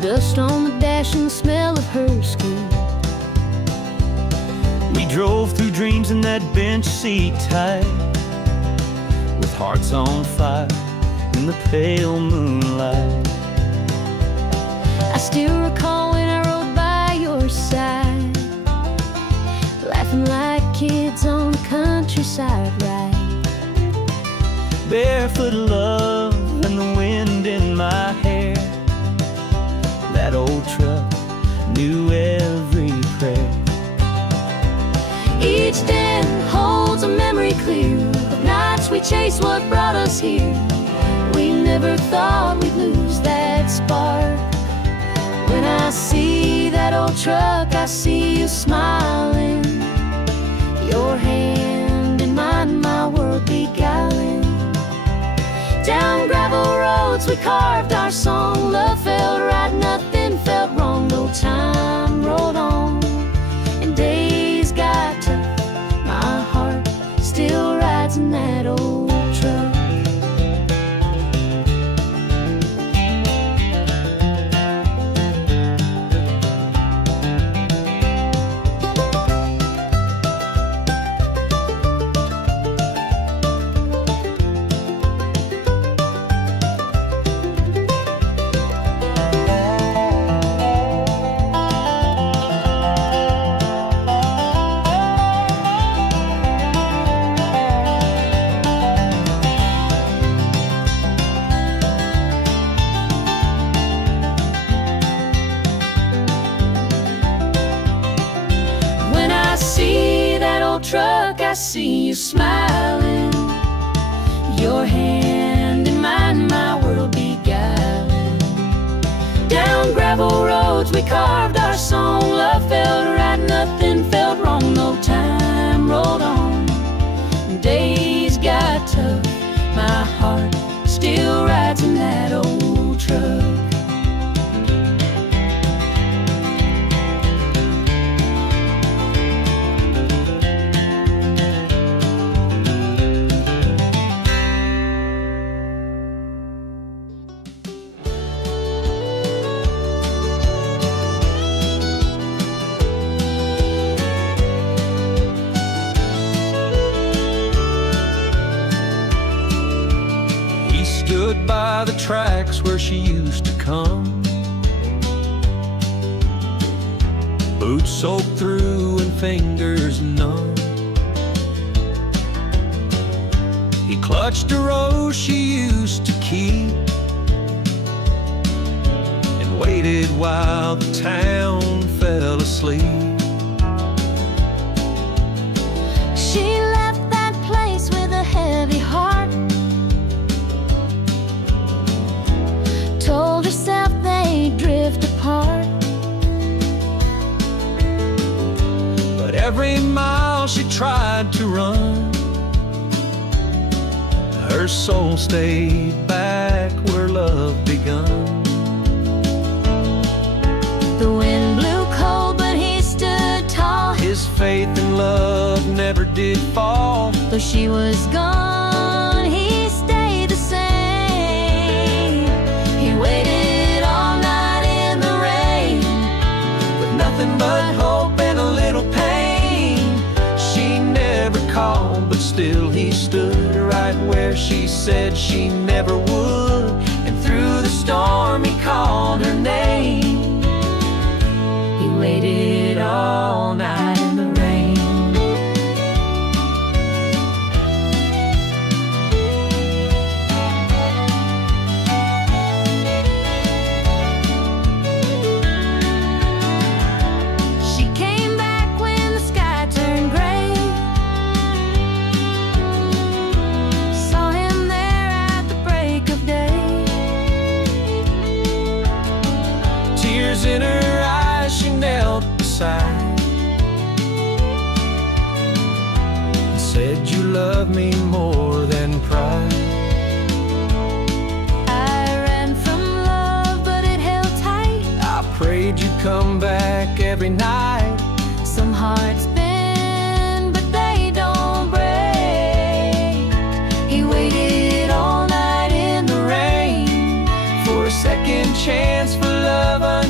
dust on the dash and the smell of her skin. We drove through dreams in that bench seat tight, with hearts on fire in the pale moonlight. I still recall when I rode by your side, laughing like kids on the countryside ride. Barefoot love and the wind in my hair. That old truck knew every prayer. Each den holds a memory clear of nights we chased what brought us here. We never thought we'd lose that spark. When I see that old truck, I see you smiling, your hand in mine, my world beguiling. Down gravel roads we carved our song. Love felt right, nothing felt wrong. No time rolled on and days got tough. My heart still rides in that old truck. Truck, I see you smiling, your hand in mine, my world beguiling. Down gravel roads we carved our song. Love felt right, nothing felt wrong. No time rolled on and days got tough. My heart still rides in that old truck. Stood by the tracks where she used to come, boots soaked through and fingers numb. He clutched a rose she used to keep and waited while the town fell asleep. She left that place with a heavy heart, told herself they'd drift apart. But every mile she tried to run, her soul stayed back where love begun. The wind blew cold, but he stood tall. His faith in love never did fall. Though she was gone, he stayed the same. He waited all night in the rain, With nothing but hope and a little pain. She never called, but still he stood right where she said she never would. And through the storm he called her name. he waited all night in the rain. She came back when the sky turned gray, saw him there at the break of day. Tears in her eyes, she knelt beside and said, "You love me more than pride." I ran from love, but it held tight. I prayed you'd come back every night. Some hearts bend, but they don't break. He waited all night in the rain For a second chance for love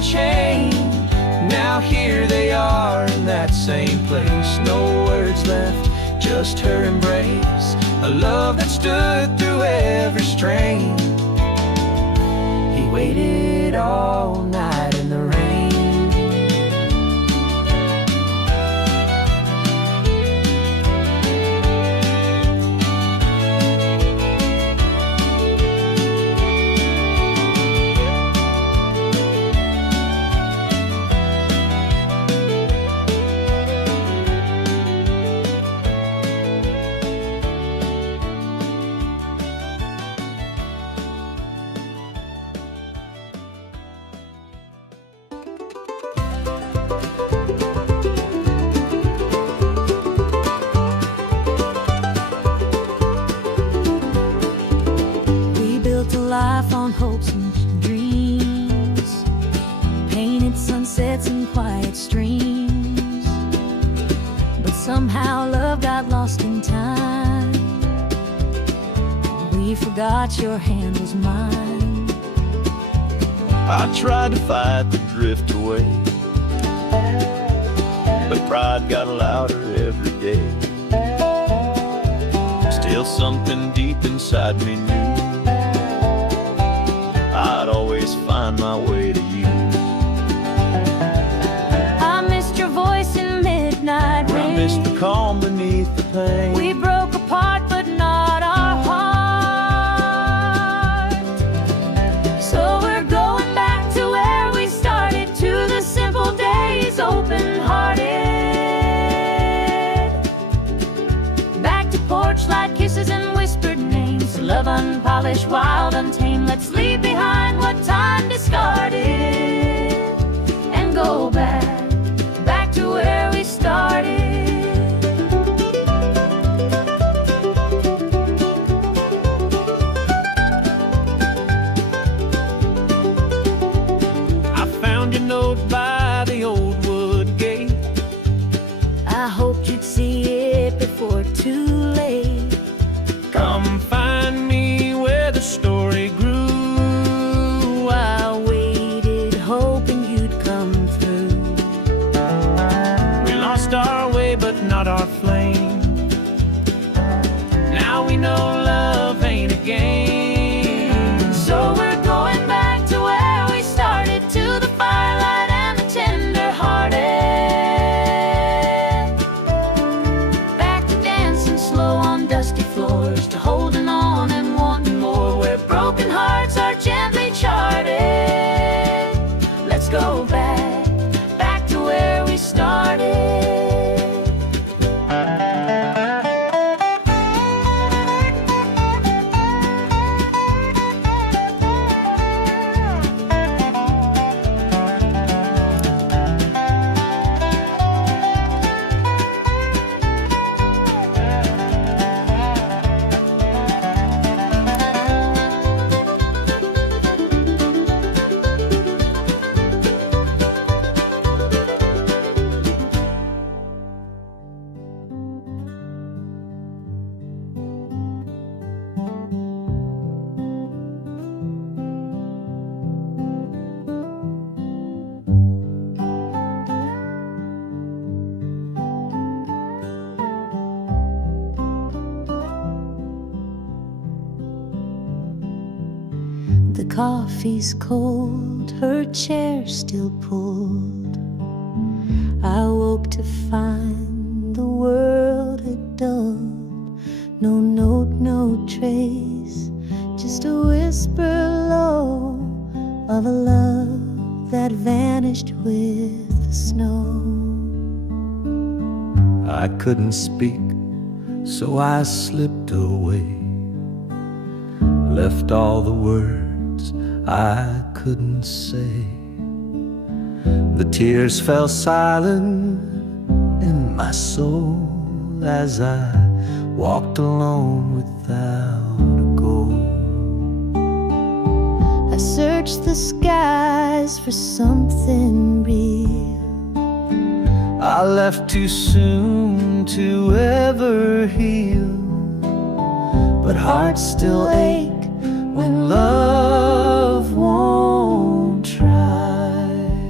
and chain. Now here they are in that same place. No words left, just her embrace. A love that stood through every strain. He waited all night in the rain. Life on hopes and dreams, painted sunsets and quiet streams. But somehow love got lost in time. We forgot your hand was mine. I tried to fight the drift away, but pride got louder every day. Still something deep inside me knew I'd always find my way to you. I missed your voice in midnight rain. I missed the calm beneath the pain. We broke apart but not our heart. So we're going back to where we started, to the simple days, open-hearted. Back to porch light kisses and whispered names. Love unpolished, wild, untamed. Let's leave behind what time discarded and go back to where we started. I found your note by the old wood gate. I hoped you'd see it before too late. Come find me where the story grew. I waited, hoping you'd come through. We lost our way, but not our flame. Now we know love ain't a game. So we're going back to where we started, to the firelight and the tender-hearted. Back to dancing slow on dusty floors, to holding on and wanting more, where broken hearts are gently charted. Let's go back to where we started. The coffee's cold, her chair still pulled. I woke to find the world had dulled. No note, no trace, just a whisper low of a love that vanished with the snow. I couldn't speak, so I slipped away, left all the words I couldn't say. The tears fell silent in my soul as I walked alone without a goal. I searched the skies for something real. I left too soon to ever heal, but hearts still ache when love won't try.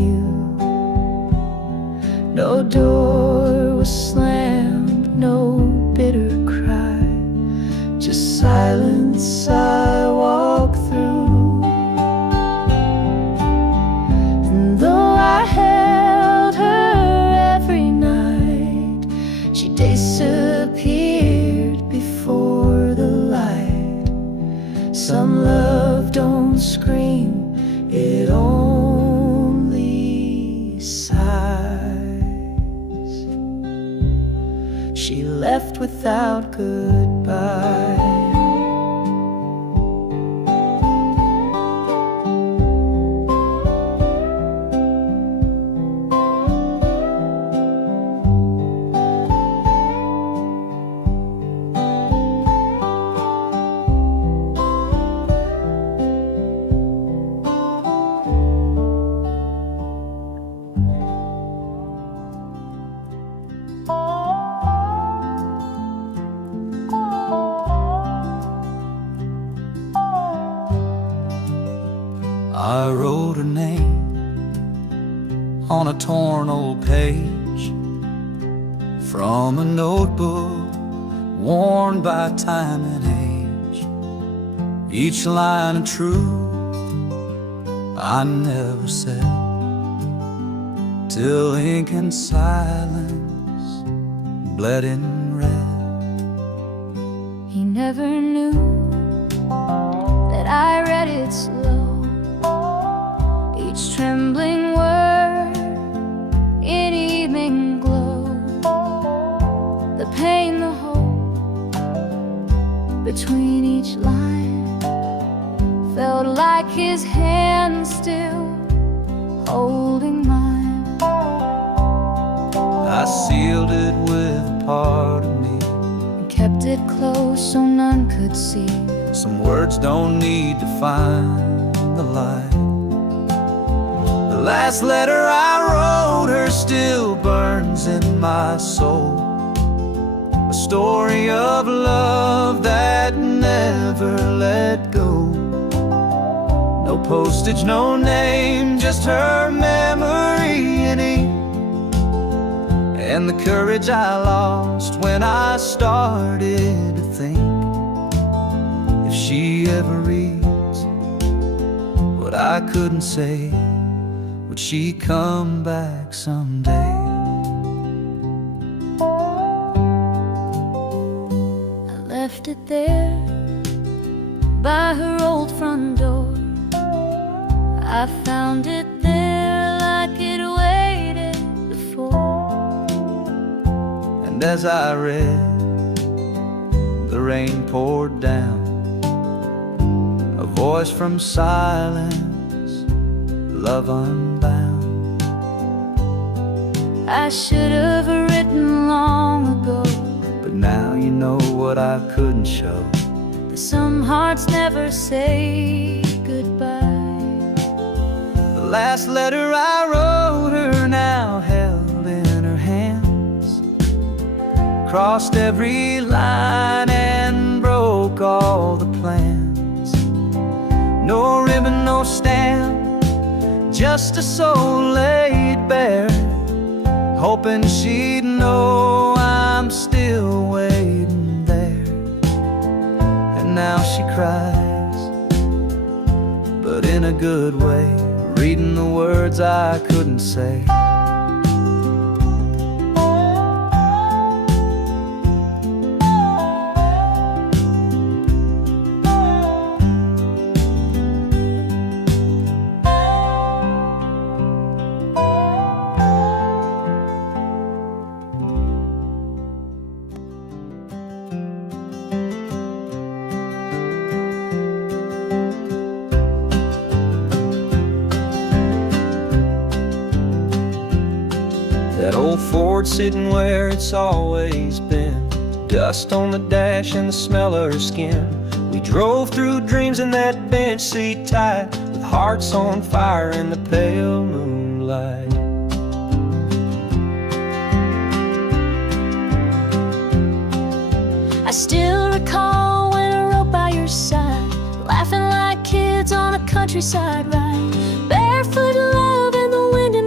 you. No door was slammed, no bitter cry, just silence I walk through. And though I held her every night, she disappeared before the light. Some love don't scream, it only sighs. She left without goodbye. I wrote her name on a torn old page from a notebook worn by time and age. Each line of truth I never said, till ink and silence bled in red. He never knew that I read it slow, each trembling word in evening glow. The pain, the hope between each line felt like his hand still holding mine. I sealed it with a part of me, And kept it close so none could see. some words don't need to find the light. The last letter I wrote her still burns in my soul, a story of love that never let go. No postage, no name, just her memory in ink, and the courage I lost when I started to think, if she ever reads what I couldn't say, would she come back someday? I left it there by her old front door. I found it there like it waited before. And as I read, the rain poured down, a voice from silence, love unbound. I should have written long ago, But now you know what I couldn't show. that some hearts never say goodbye. The last letter I wrote her now held in her hands, crossed every line and broke all the plans. No ribbon, no stamp, just a soul laid bare, hoping she'd know I'm still waiting there. And now she cries, but in a good way, reading the words I couldn't say. That old Ford sitting where it's always been, dust on the dash and the smell of her skin. We drove through dreams in that bench seat tight, with hearts on fire in the pale moonlight. I still recall when I rode by your side, laughing like kids on a countryside ride, barefoot love in the wind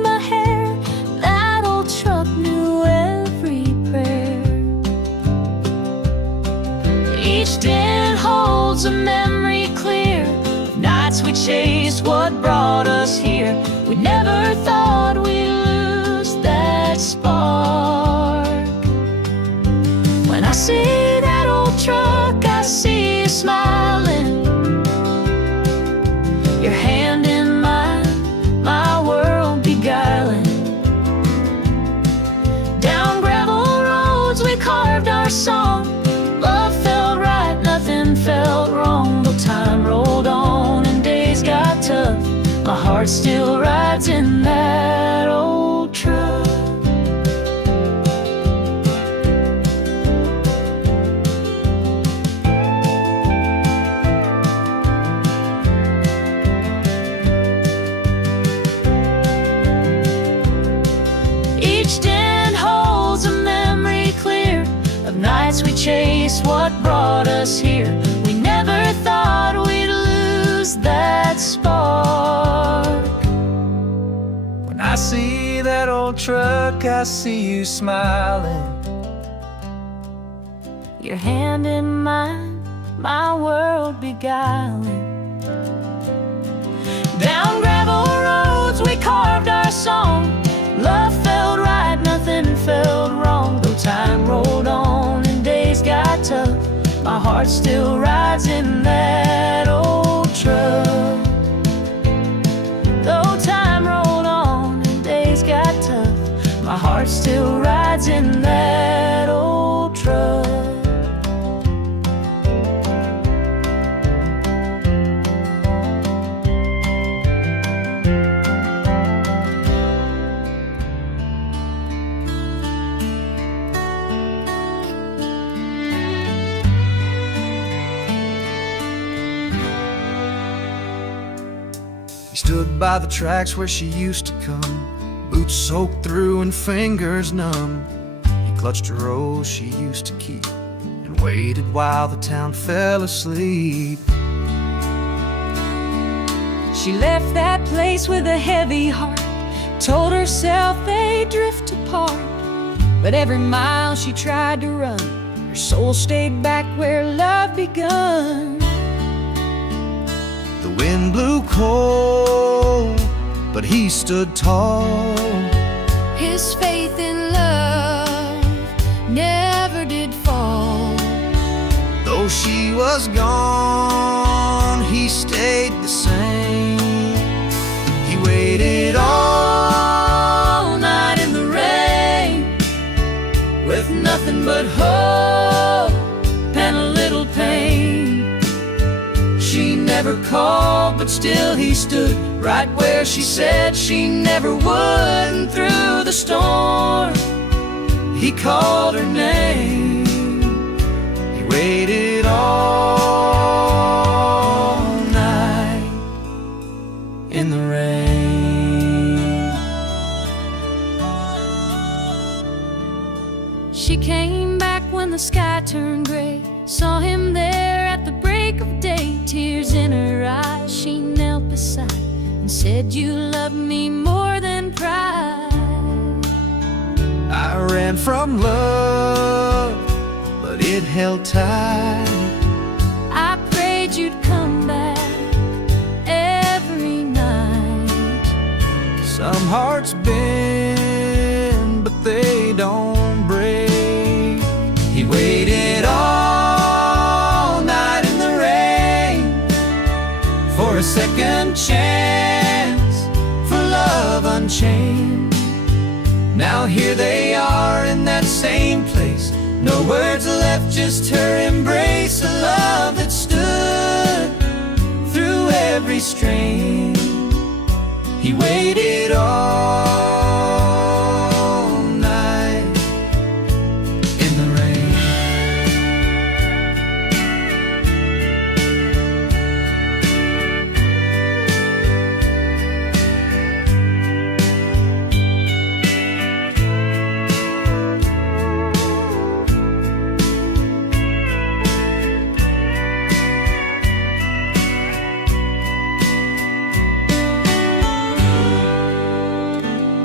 never thought we'd lose that spark. When I see that old truck, I see you smiling, your hand in mine, my world beguiling. Down gravel roads we carved our song. Love felt right, nothing felt wrong. Though time rolled on and days got tough, my heart still rides in that old truck. Each den holds a memory clear of nights we chased what brought us here. We never thought we'd lose that spark. When I see that old truck, I see you smiling, Your hand in mine, my world beguiling. Down gravel roads we carved our song. Love felt right, nothing felt wrong. Though time rolled on and days got tough, my heart still rides in that old truck. Though time rolled on and days got tough, my heart still rides in that old truck. He stood by the tracks where she used to come, boots soaked through and fingers numb. He clutched a rose she used to keep and waited while the town fell asleep. She left that place with a heavy heart, told herself they'd drift apart. But every mile she tried to run, her soul stayed back where love begun. The wind blew cold, but he stood tall. His faith in love never did fall. Though she was gone, he stayed the same. He waited all night in the rain, With nothing but hope and a little pain. she never called, but still he stood right where she said she never would. And through the storm, he called her name. He waited all night in the rain. She came back when the sky turned gray, saw him there at the break of day. Tears in her eyes, she knelt beside and said, "You love me more than pride." I ran from love, but it held tight. I prayed you'd come back every night. Some hearts bend, but they don't break. He waited all night in the rain for a second chance, for love unchained. Now here they are in that same place, no words left, just her embrace. A love that stood through every strain. He waited all night in the rain.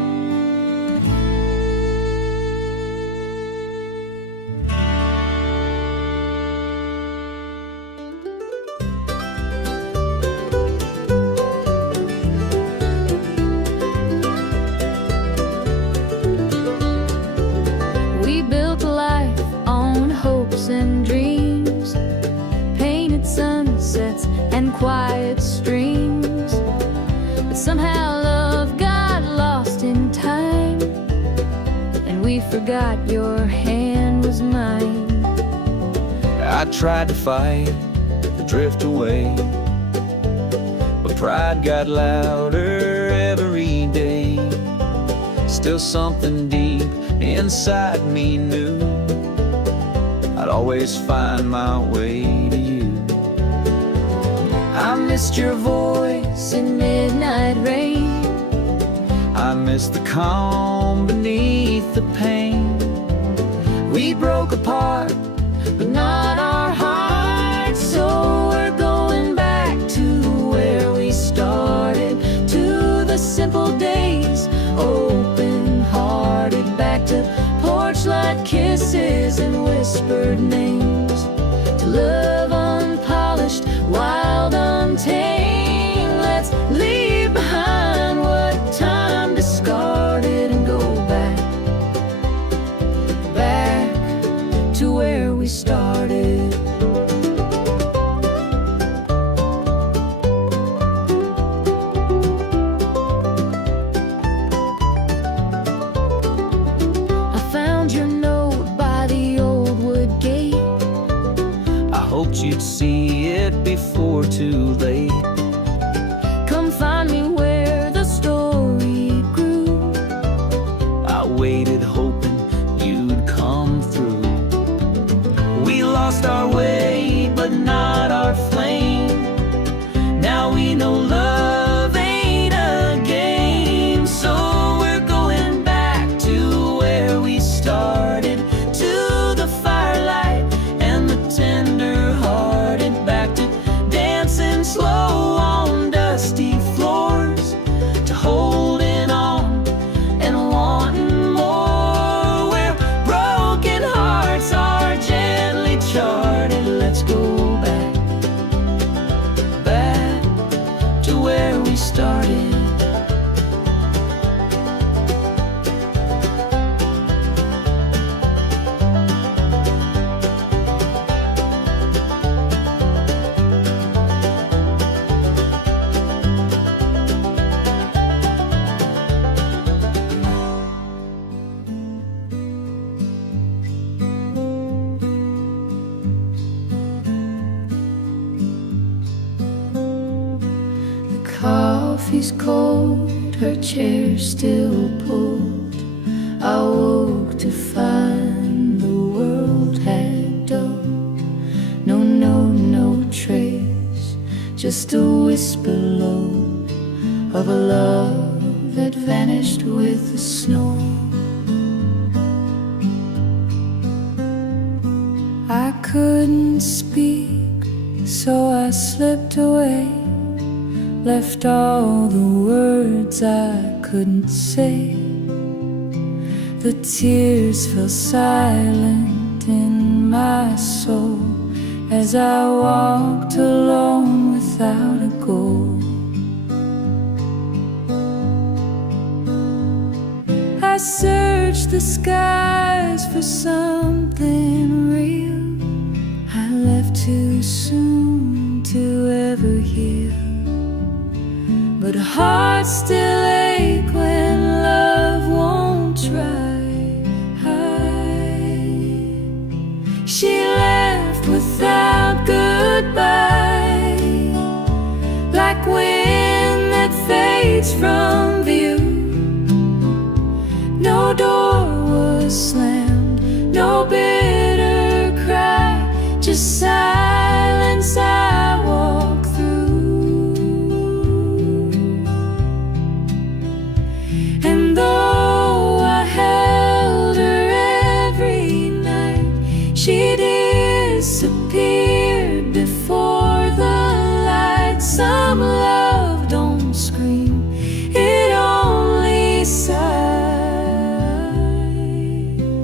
quiet streams. But somehow love got lost in time, and we forgot your hand was mine. I tried to fight, to drift away, but pride got louder every day. Still something deep inside me knew I'd always find my way to you. I missed your voice In midnight rain, I missed the calm beneath the pain. We broke apart, but not our hearts. So we're going back to where we started, to the simple days, open-hearted, back to porch light kisses and whispered names, to love unpolished, wild, untamed. Let's leave behind what time discarded and go back, back to where we started. I found your note by the old wood gate. I hoped you'd see it before too late. Come find me where the story grew. I waited hoping you'd come through. We lost our way, but not our flame. Now we know love ain't a game. So we're going back to where we started, to the firelight and the tender-hearted, back to dancing slow on dusty floors, to holding on and wanting more, where broken hearts are gently charted. Let's go back, back to where we started. Coffee's cold, her chair still pulled. I woke to find the world had dulled. No note, no trace, just a whisper low of a love that vanished with the snow. I couldn't speak, so I slipped away, left all the words I couldn't say. The tears fell silent in my soul as I walked alone without a goal. I searched the skies for something real. I left too soon to ever heal, but hearts still ache when love won't try. She left without goodbye, like wind that fades from view. No door was slammed, no bitter cry, just silence I walk through. And though I held her every night, she disappeared before the light. Some love don't scream, it only sighs.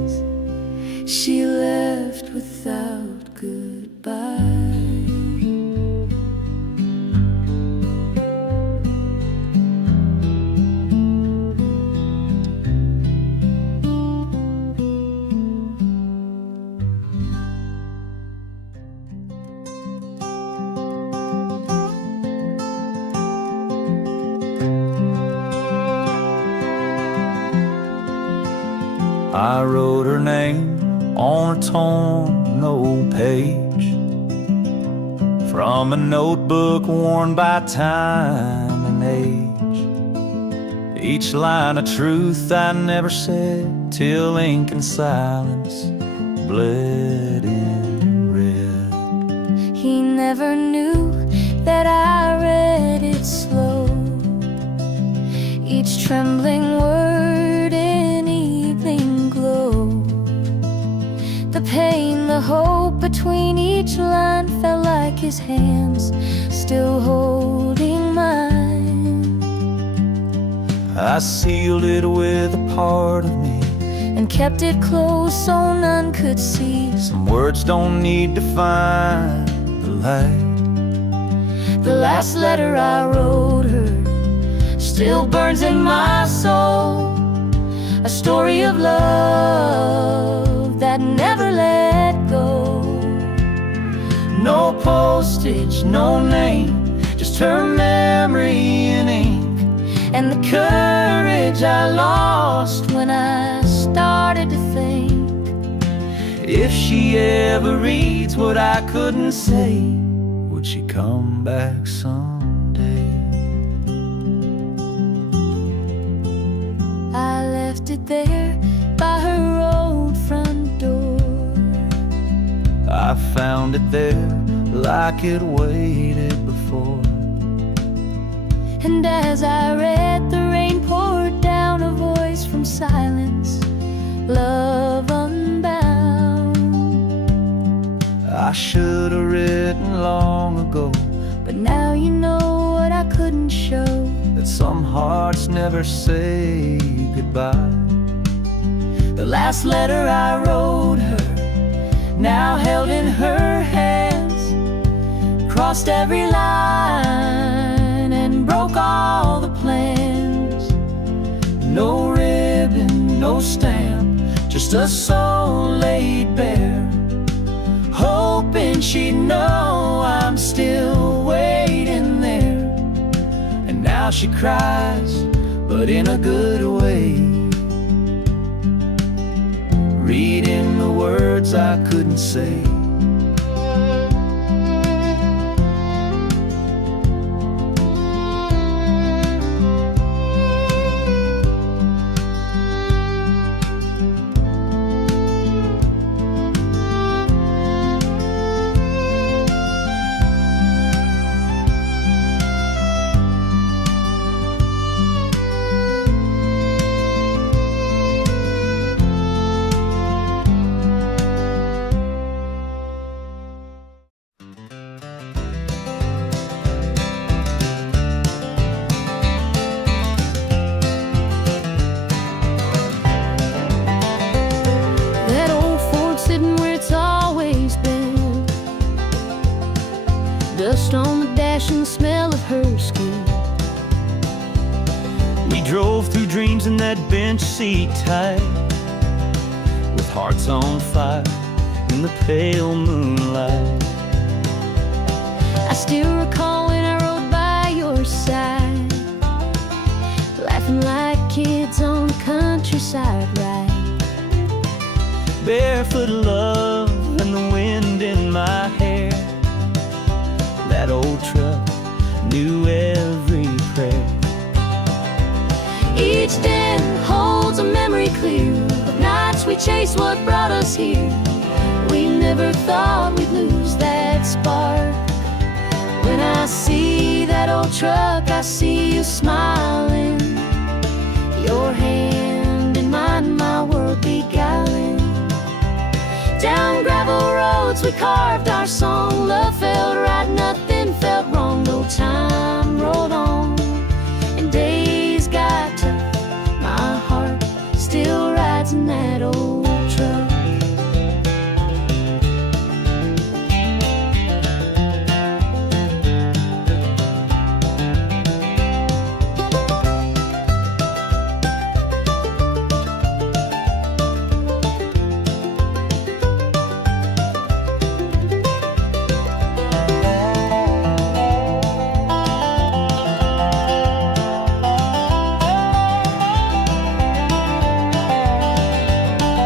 I wrote her name on a torn old page from a notebook worn by time and age. Each line a truth I never said till ink and silence bled in red. He never knew that I read it slow, each trembling word in evening glow. The pain, the hope between each line felt like his hands still holding mine. I sealed it with a part of me and kept it close so none could see. Some words don't need to find the light. The last letter I wrote her still burns in my soul, a story of love that never let go. No postage, no name, just her memory in ink, and the courage I lost when I started to think, if she ever reads what I couldn't say, would she come back someday? I left it there by her old front door. I found it there like it waited before. And as I read, the rain poured down, a voice from silence, love unbound. I should have written long ago, but now you know what I couldn't show, that some hearts never say goodbye. The last letter I wrote her, now held in her hands, crossed every line and broke all the plans. No ribbon, no stamp, just a soul laid bare, hoping she'd know I'm still waiting there. And now she cries, but in a good way, reading the words I couldn't say. Dust on the dash and the smell of her skin. We drove through dreams in that bench seat tight, with hearts on fire in the pale moonlight. I still recall when I rode by your side, laughing like kids on the countryside ride. Barefoot love and the wind in my hair. That old truck knew every prayer. Each den holds a memory clear of nights we chased what brought us here. We never thought we'd lose that spark. When I see that old truck, I see you smiling, your hand in mine, my world beguiling. Down gravel roads we carved our song. Love felt right, nothing felt wrong. No time rolled on and days got tough. My heart still rides in that old truck.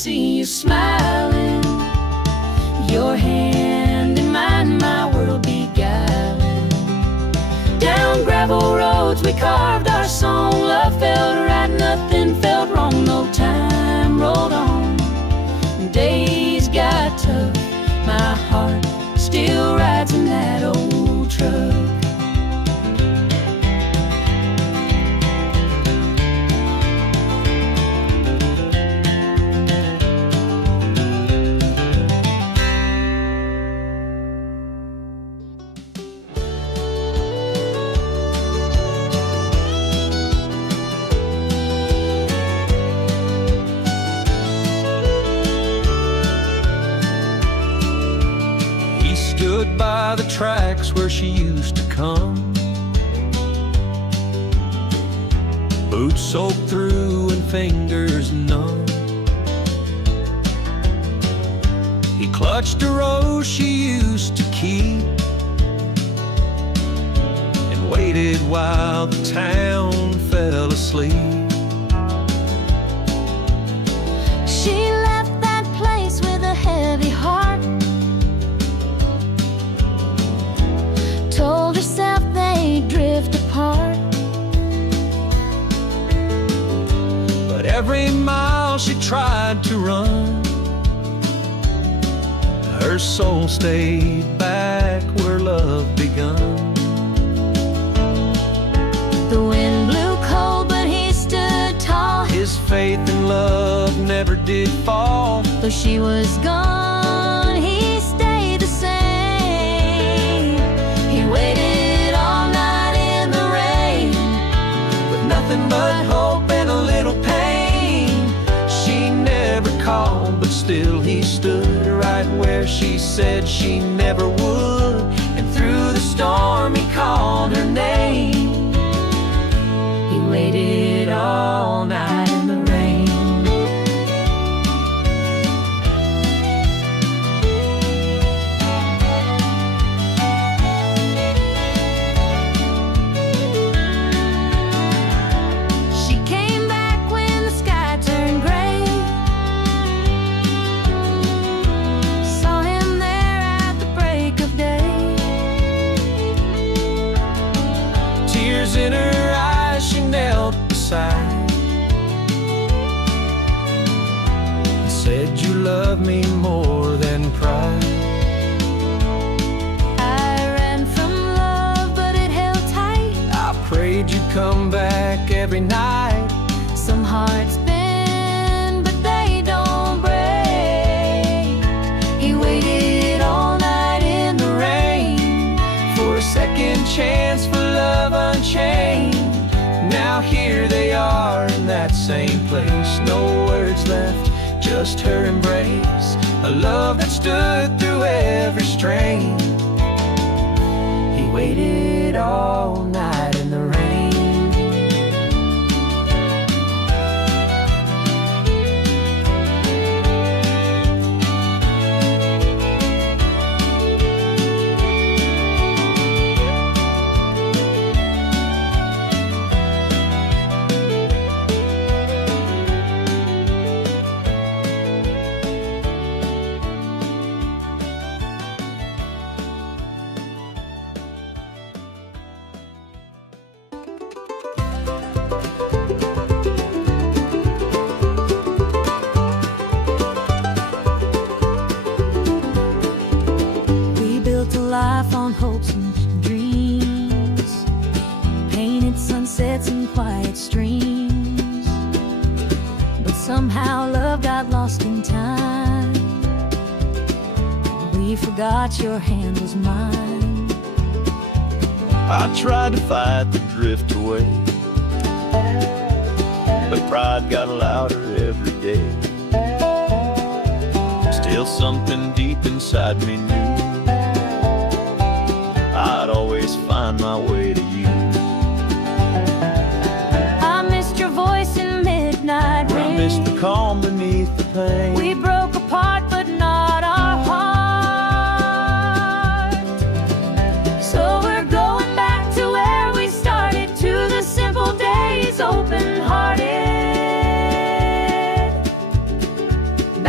see you smiling, your hand in mine, my world beguiling. Down gravel roads we carved our song, love felt right, nothing felt wrong, no time rolled on. Days got tough, my heart still rides in that old truck. Stood by the tracks where she used to come, boots soaked through and fingers numb. He clutched a rose she used to keep and waited while the town fell asleep. She left that place with a heavy heart, told herself they'd drift apart. But every mile she tried to run, her soul stayed back where love begun. The wind blew cold, but he stood tall. His faith in love never did fall. Though she was gone, he stayed the same. He waited all night in the rain, With nothing but hope and a little pain. She never called, but still he stood right where she said she never would. And through the storm he called her name. he waited all night in the rain. She came back when the sky turned gray, saw him there at the break of day. Tears in her eyes, she knelt beside and said, "You love me more than pride." I ran from love, but it held tight. I prayed you'd come back every night. Some hearts bend, but they don't break. He waited all night in the rain For a second chance for love unchained. Now here they are in that same place. No words left, just her embrace. A love that stood through every strain. He waited all night in the rain. We built a life on hopes and dreams, painted sunsets and quiet streams. But somehow love got lost in time. We forgot your hand was mine. I tried to fight the drift away, but pride got louder every day. Still something deep inside me knew I'd always find my way to you. I missed your voice in midnight I rain. missed the calm beneath the pain. We broke apart, but not our heart. So we're going back to where we started, to the simple days, open-hearted.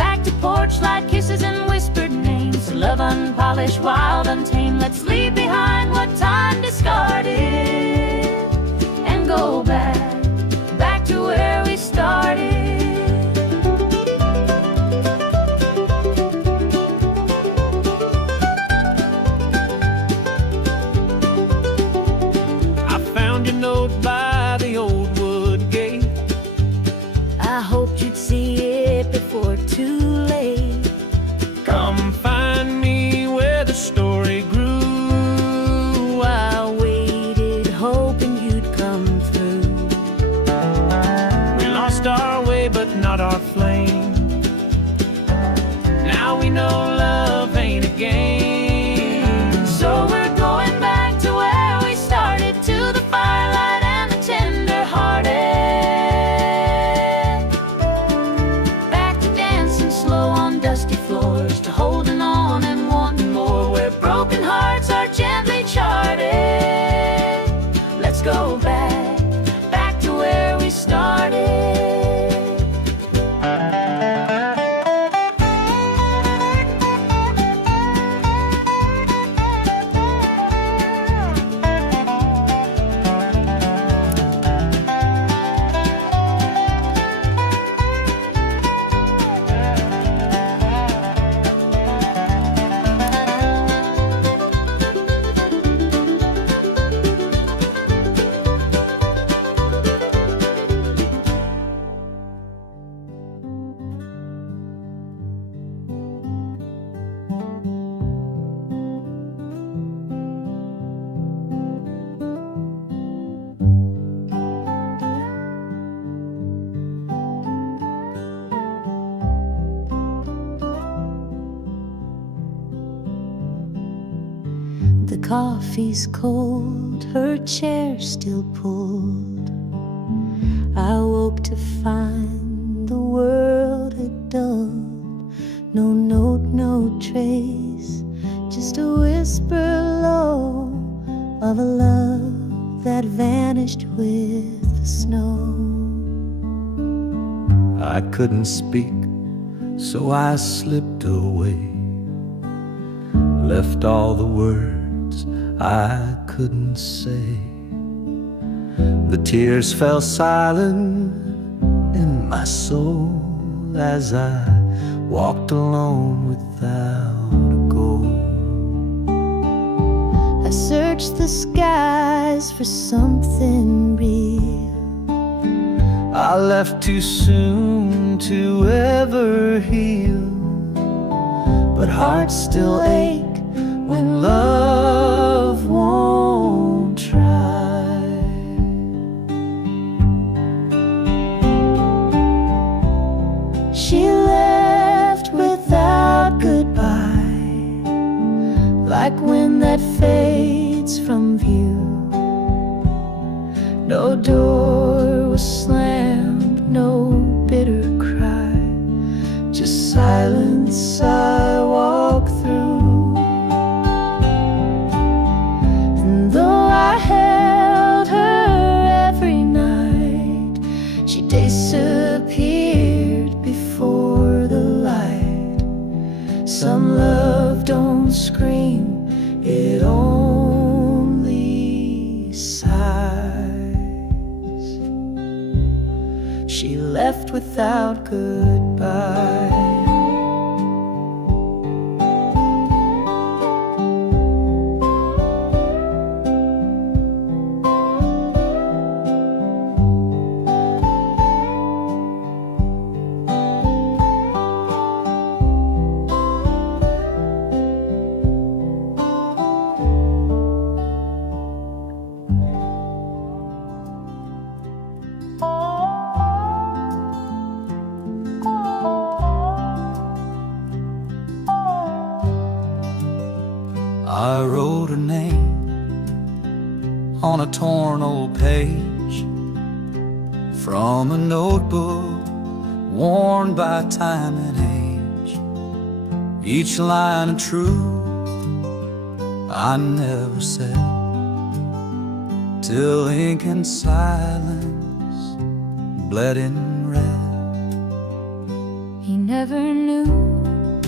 torchlight kisses and whispered names. Love unpolished, wild, untamed. Let's leave behind what time discarded and go back to where we started. I found your note by the old wood gate. I hoped you'd see it before too late. Come find me where the story grew. I waited, hoping you'd come through. We lost our way, but not our flame. Now we know love ain't a game. So we're going back to where we started, to the firelight and the tender-hearted. Back to dancing slow on dusty floors, to holding on and wanting more, where broken hearts are gently charted. Let's go back to where we started. The coffee's cold, her chair still pulled. I woke to find the world had dulled. No note, no trace, just a whisper low of a love that vanished with the snow. I couldn't speak, so I slipped away, left all the words I couldn't say. The tears fell silent in my soul as I walked alone without a goal. I searched the skies for something real. I left too soon to ever heal, but hearts still ache when love won't try. She left without goodbye, like wind that fades from view. No door was slammed, no bitter cry, just silence I walk through. And though I held her every night, she disappeared before the light. Some love don't scream, it only sighs. She left without goodbye. I wrote her name on a torn old page from a notebook worn by time and age. Each line of truth I never said, till ink and silence bled in red. He never knew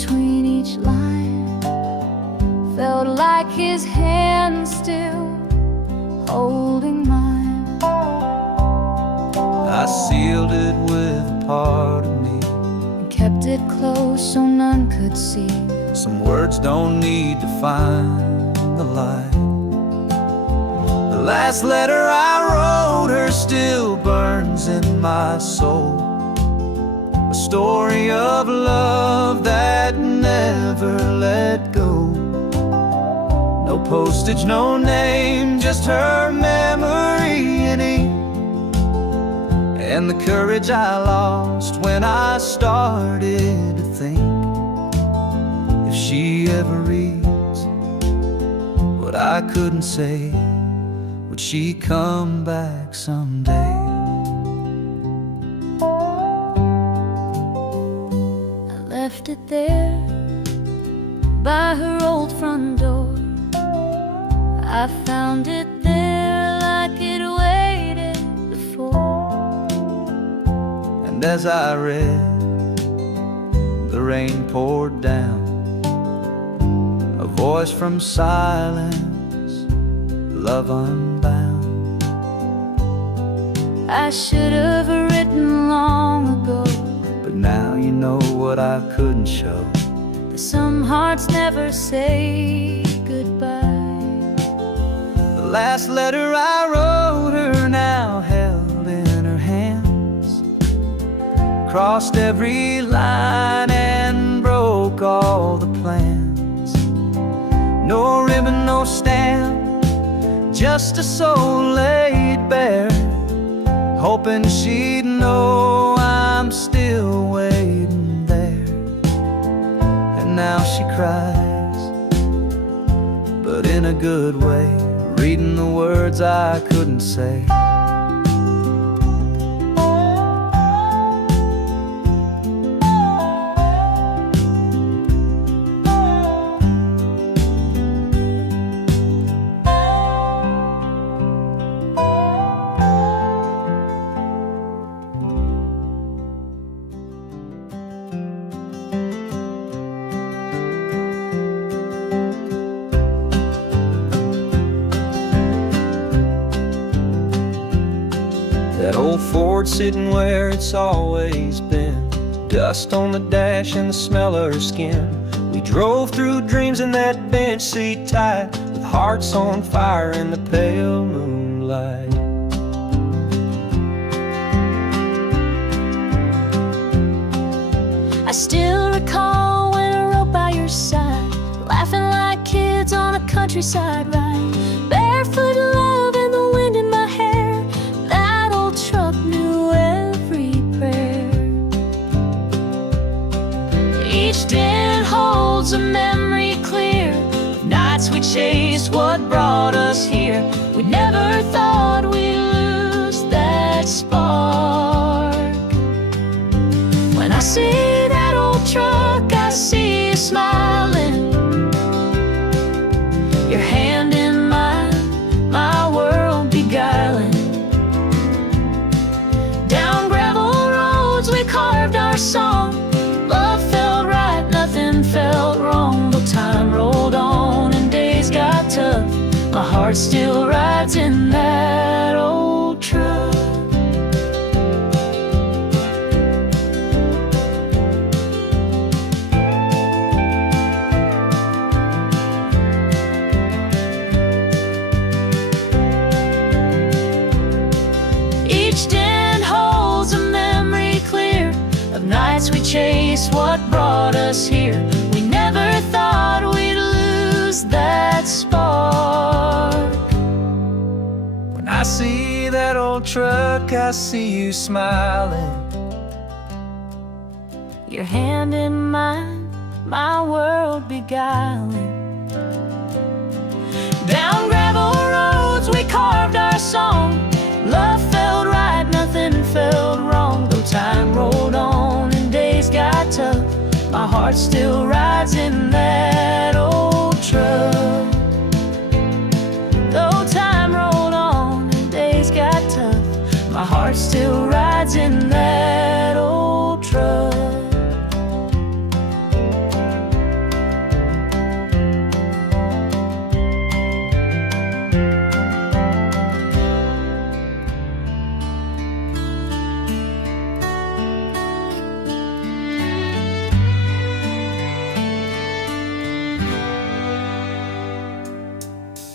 between each line. Felt like his hand still holding mine. I sealed it with a part of me And kept it close so none could see. Some words don't need to find the light. The last letter I wrote her still burns in my soul. A story of love that never let go. No postage, no name, just her memory in ink. And the courage I lost when I started to think, if she ever reads what I couldn't say, would she come back someday? I left it there by her old front door. I found it there like it waited before. And as I read, the rain poured down, a voice from silence, love unbound. I should have written long ago, But now you know what I couldn't show. that some hearts never say goodbye. The last letter I wrote her now held in her hands, crossed every line and broke all the plans. No ribbon, no stamp, just a soul laid bare, hoping she'd know I'm still waiting there. And now she cries, but in a good way, reading the words I couldn't say. That old Ford sitting where it's always been, dust on the dash and the smell of her skin. We drove through dreams in that bench seat tight, with hearts on fire in the pale moonlight. I still recall when I rode by your side, laughing like kids on a countryside ride. Barefoot love and the wind in my hair, that old truck knew every prayer. Each dent holds a memory clear, nights we chased what brought us here. We never thought we'd lose that spark. When I see that old truck, I see you smiling, your hand in mine, my world beguiling. Down gravel roads we carved our song, love felt right, nothing felt wrong. But time rolled on and days got tough, my heart still rides in that old truck. Each dent holds a memory clear of nights we chased what brought us here. We never thought we'd lose that spark. When I see that old truck, I see you smiling, Your hand in mine, my world beguiling. Down gravel roads we carved our song, love felt right, nothing felt wrong. Though time rolled on and days got tough, my heart still rides in that old truck. Though time rolled on and days got tough, my heart still rides in that old truck.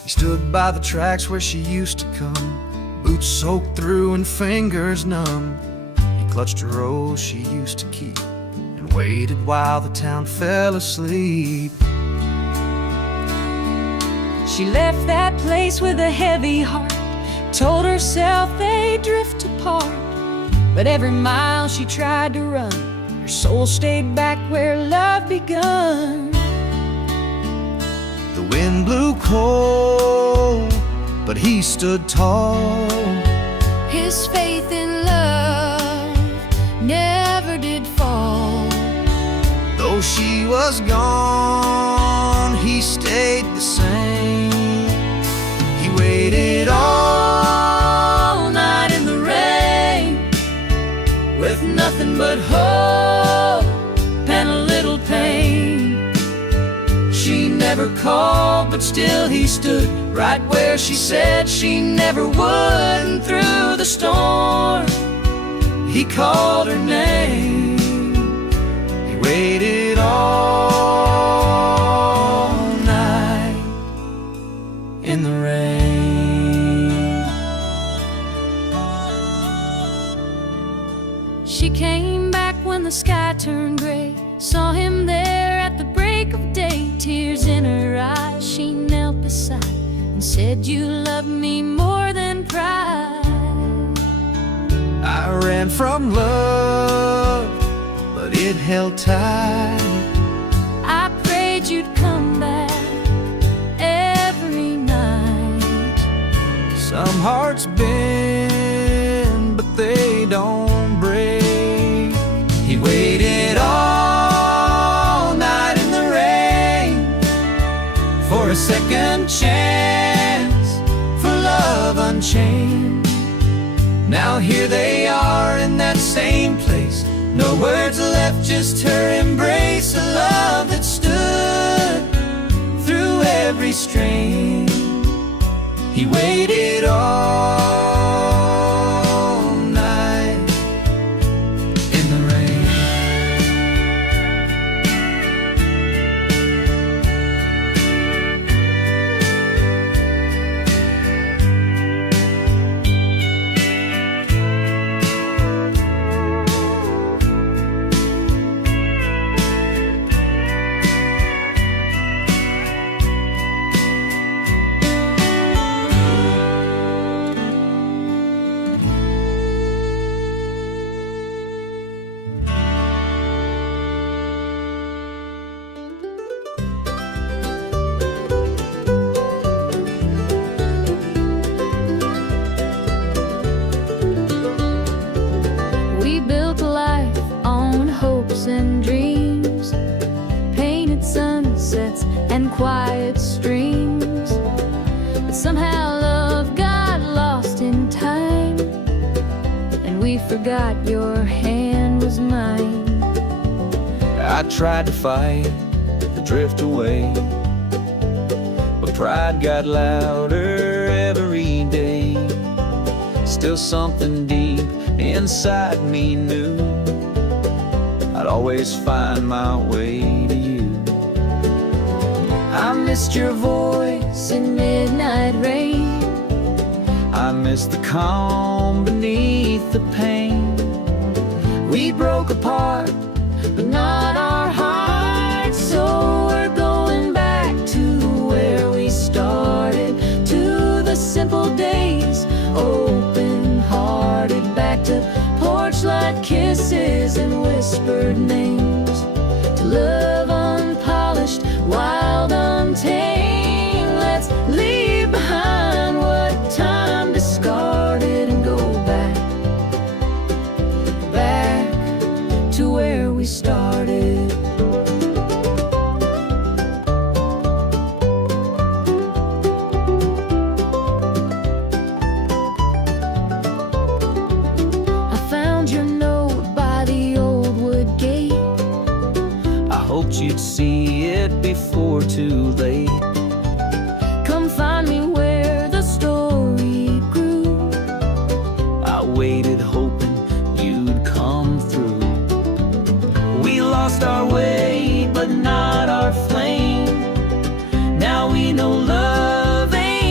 He stood by the tracks where she used to come, boots soaked through and fingers numb. He clutched a rose she used to keep and waited while the town fell asleep. She left that place with a heavy heart, told herself they'd drift apart. But every mile she tried to run, her soul stayed back where love begun. The wind blew cold, but he stood tall. His faith in love never did fall. Though she was gone, he stayed the same. He waited all night in the rain, With nothing but hope and a little pain. she never called, but still he stood right where she said she never would. And through the storm, he called her name. He waited all night in the rain. She came back when the sky turned gray, saw him there at the break of day. Tears in her eyes, she knelt beside and said, "You love me more than pride." I ran from love, but it held tight. I prayed you'd come back every night. Some hearts bend, but they don't break. He waited all night in the rain for a second chance, for love unchained. Now here they are in that same place, no words left, just her embrace. A love that stood through every strain. He waited all night in the rain. We built a life on hopes and dreams, painted sunsets and quiet streams. But somehow love got lost in time, and we forgot your hand was mine. I tried to fight the drift away, but pride got louder every day. Still something deep inside me knew I'd always find my way to you. I missed your voice in midnight rain. I missed the calm beneath the pain. We broke apart, but not our hearts. So we're going back to where we started, to the simple days, open-hearted, back to porch light kisses and whispered names, to love unpolished, wild, untamed. Let's leave behind what time discarded and go back to where we started. I found your note by the old wood gate. I hoped you'd see it before too late. Come find me where the story grew. I waited hoping you'd come through. We lost our way, but not our flame. Now we know love ain't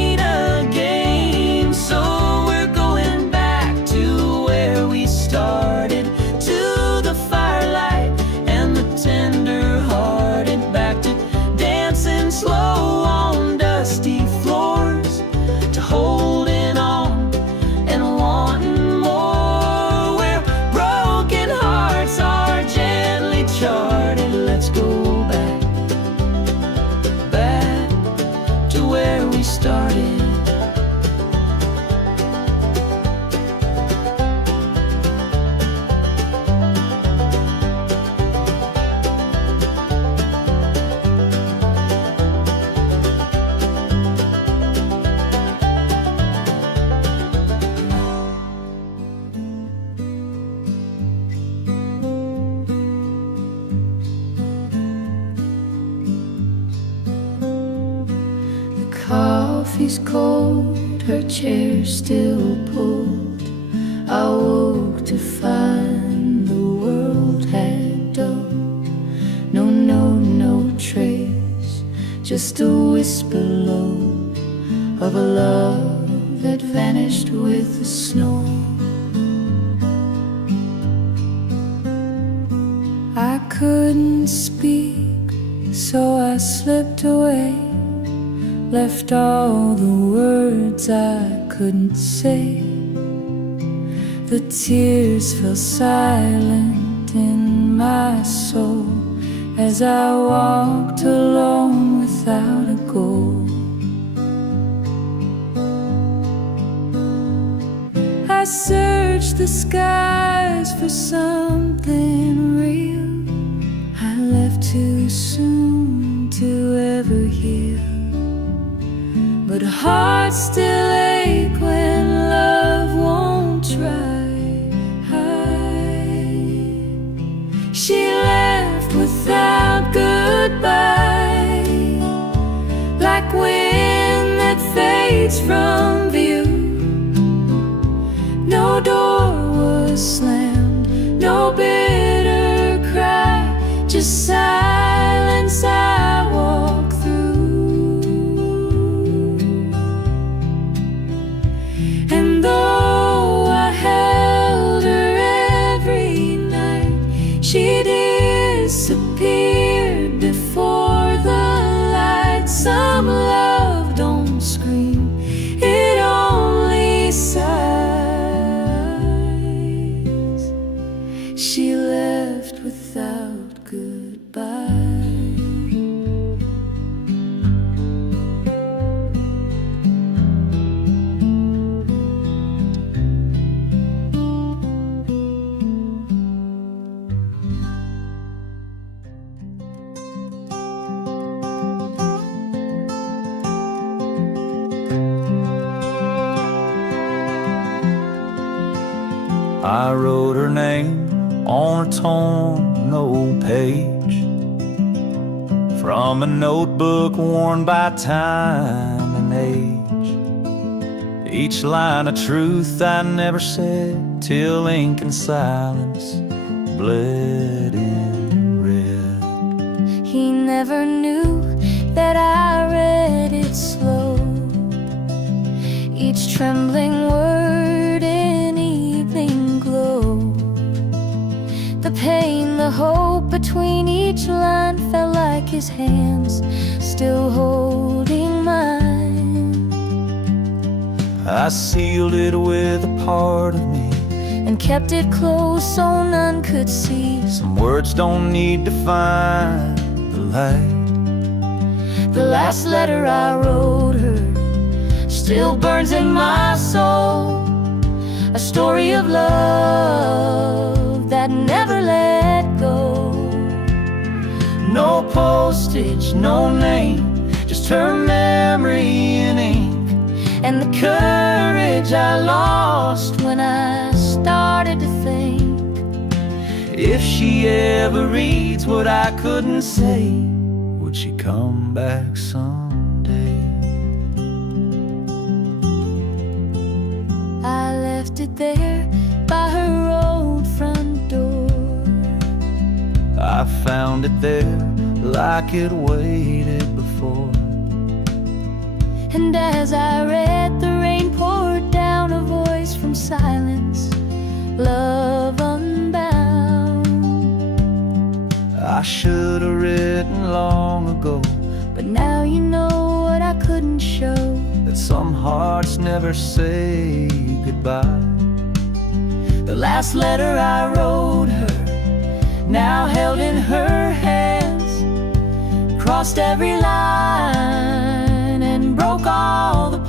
started. Coffee's cold, her chair still pulled. I woke to find the world had dulled. No trace, just a whisper low of a love that vanished with the snow. I couldn't speak, so I slipped away, left all the words I couldn't say. The tears fell silent in my soul as I walked alone without a goal. I searched the skies for something real. I left too soon to ever heal, but hearts still ache when love won't try. She left without goodbye, like wind that fades from view. No door was slammed, no bitter cry, just silence I walk through. And though I held her every night, she disappeared before the light. Some love don't scream, it only sighs. She left without goodbye. I wrote her name on a torn old page from a notebook worn by time and age. Each line a truth I never said, till ink and silence bled in red. He never knew that I read it slow, each trembling word in evening glow. The pain, the hope between each line felt like his hands still holding mine. I sealed it with a part of me and kept it close so none could see. Some words don't need to find the light. The last letter I wrote her still burns in my soul, a story of love that never let go. No postage, no name, just her memory in ink, and the courage I lost when I started to think. If she ever reads what I couldn't say, would she come back someday? I left it there by her old front door. I found it there like it waited before. And as I read, the rain poured down, a voice from silence, love unbound. I should have written long ago, but now you know what I couldn't show, that some hearts never say goodbye. the last letter I wrote her, now held in her hands, crossed every line and broke all the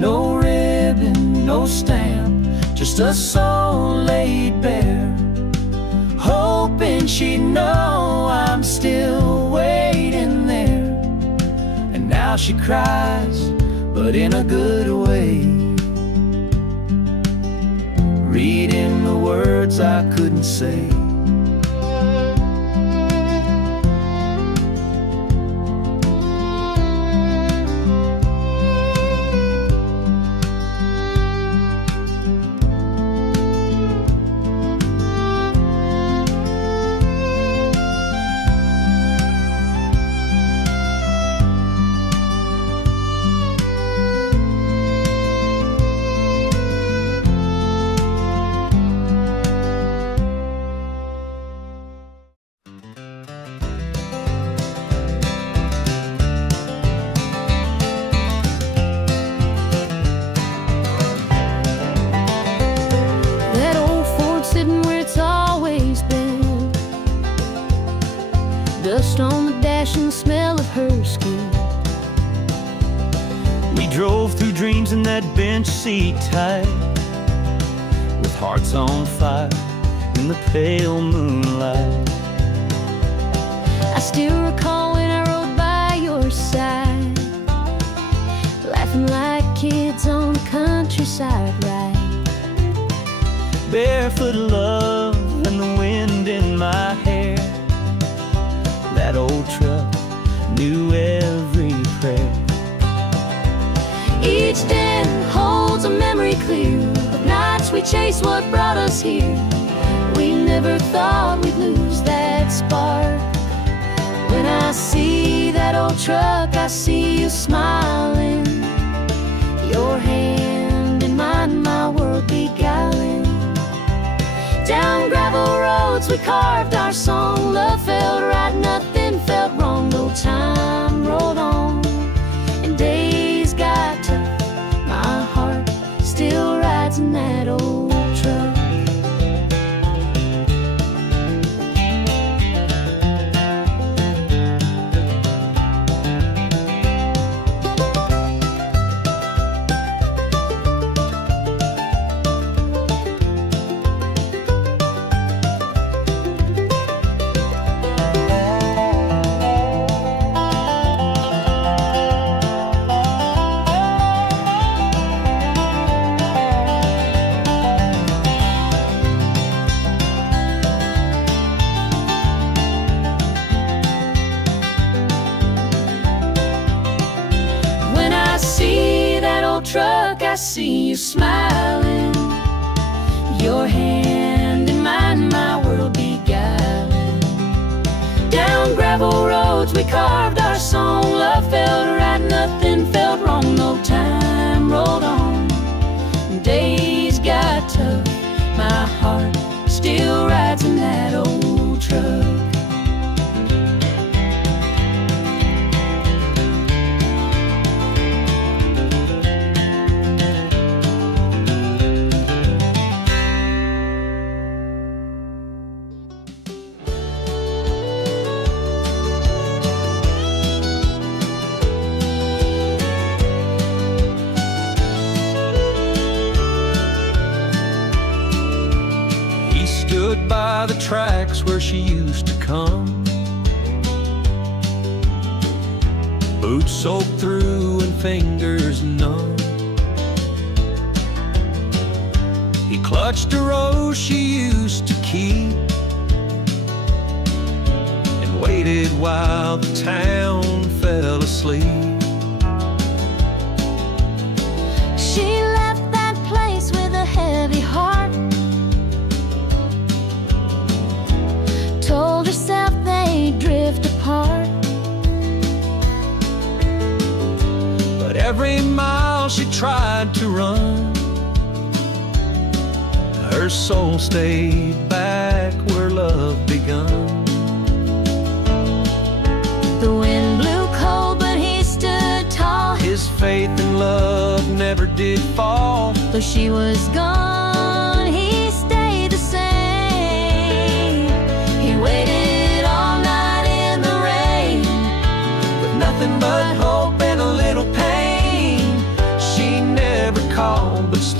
No ribbon, no stamp, just a soul laid bare, hoping she'd know I'm still waiting there. And now she cries, but in a good way, reading the words I couldn't say. That old Ford sitting where it's always been, dust on the dash and the smell of her skin. We drove through dreams in that bench seat tight, with hearts on fire in the pale moonlight. I still recall when I rode by your side, laughing like kids on the countryside ride. Barefoot love and the wind in my hair. That old truck knew every prayer. Each day holds a memory clear of nights we chased what brought us here. We never thought we'd lose that spark. When I see that old truck, I see you smiling, your hand in mine, my world beguiling. Down gravel roads we carved our song. Love felt right, nothing felt wrong. No time rolled on and days got tough. My heart still rides in that old truck. Truck, I see you smiling, your hand in mine, my world beguiling. Down gravel roads we carved our song. Love felt right, nothing felt wrong. No time rolled on, days got tough. My heart still rides in that old truck. Stood by the tracks where she used to come, boots soaked through and fingers numb. He clutched a rose she used to keep and waited while the town fell asleep. She left that place with a heavy heart, told herself they'd drift apart. But every mile she tried to run, her soul stayed back where love begun. The wind blew cold, but he stood tall. His faith in love never did fall. Though she was gone, he stayed the same. He waited all night in the rain, with nothing but hope and a little pain. She never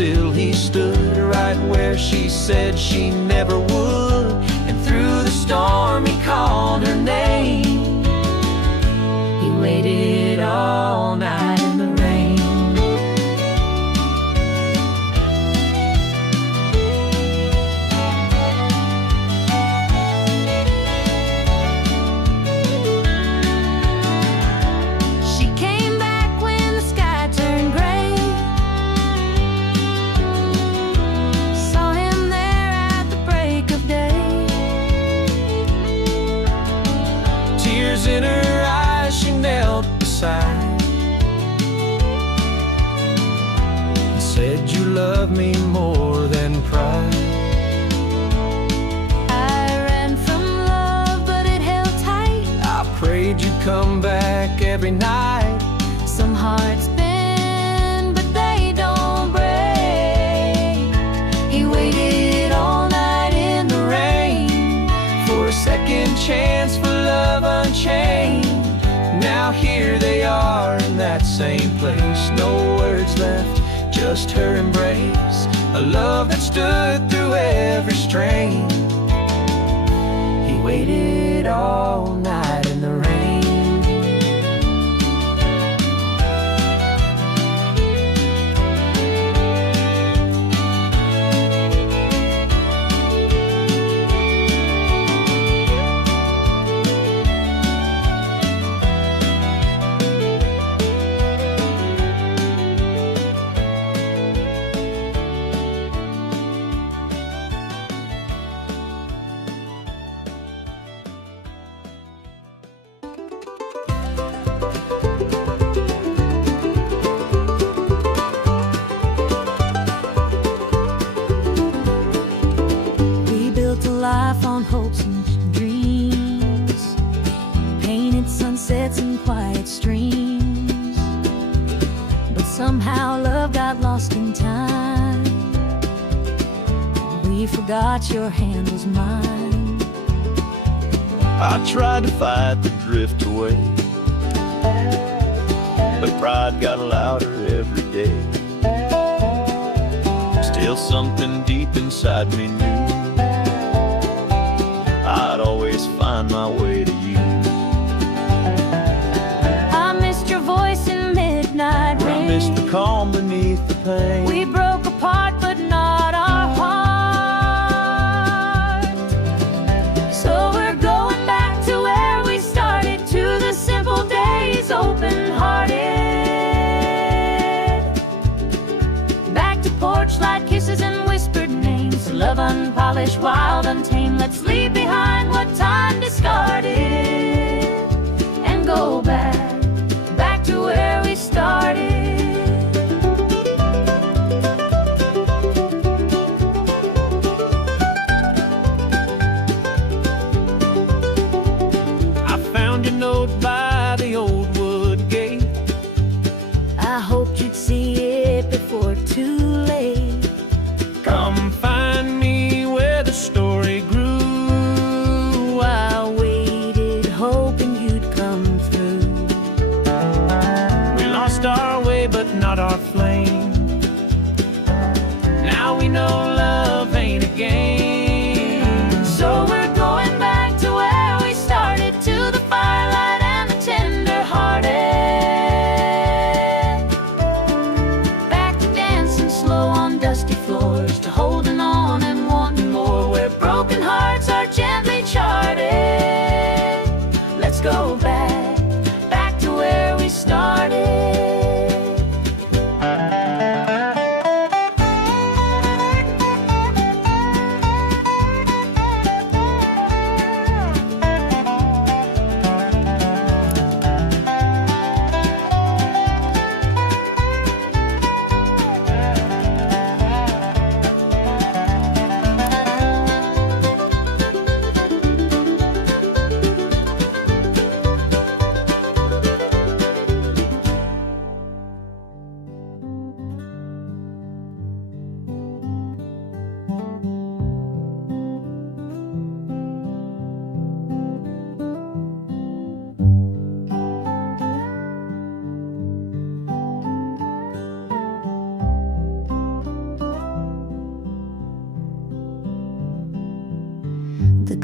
still he stood right where she said she never would. And through the storm he called her name. He waited all night in the rain. She came back when the sky turned gray. Saw him there at the break of day. Tears in her eyes, she knelt beside and said, "You love me more than pride." I ran from love, but it held tight. I prayed you'd come back every night. Some hearts bend, but they don't break. He waited all night in the rain For a second chance for love unchained. Now here they are in that same place. No words left, just her embrace. A love that stood through every strain. He waited all night in the rain. Life on hopes and dreams, painted sunsets and quiet streams. But somehow love got lost in time. We forgot your hand was mine. I tried to fight the drift away, but pride got louder every day. Still something deep inside me knew I'd always find my way to you. I missed your voice in midnight rain. I missed the calm beneath the pain. We broke apart, but not our heart. So we're going back to where we started, to the simple days, open-hearted. Back to porch light kisses and whispered names. Love unpolished, wild, untamed. Let's leave behind what time discarded and go back to where we started. I found your note by the old wood gate. I hoped you'd see it before too late. Come find me where the story grew. I waited, hoping you'd come through. We lost our way, but not our flame. Now we know love ain't a game. So we're going back to where we started, to the firelight and the tender-hearted. Back to dancing slow on dusty floors, to holding on and wanting more, where broken hearts are gently charted. Let's go back to where we started.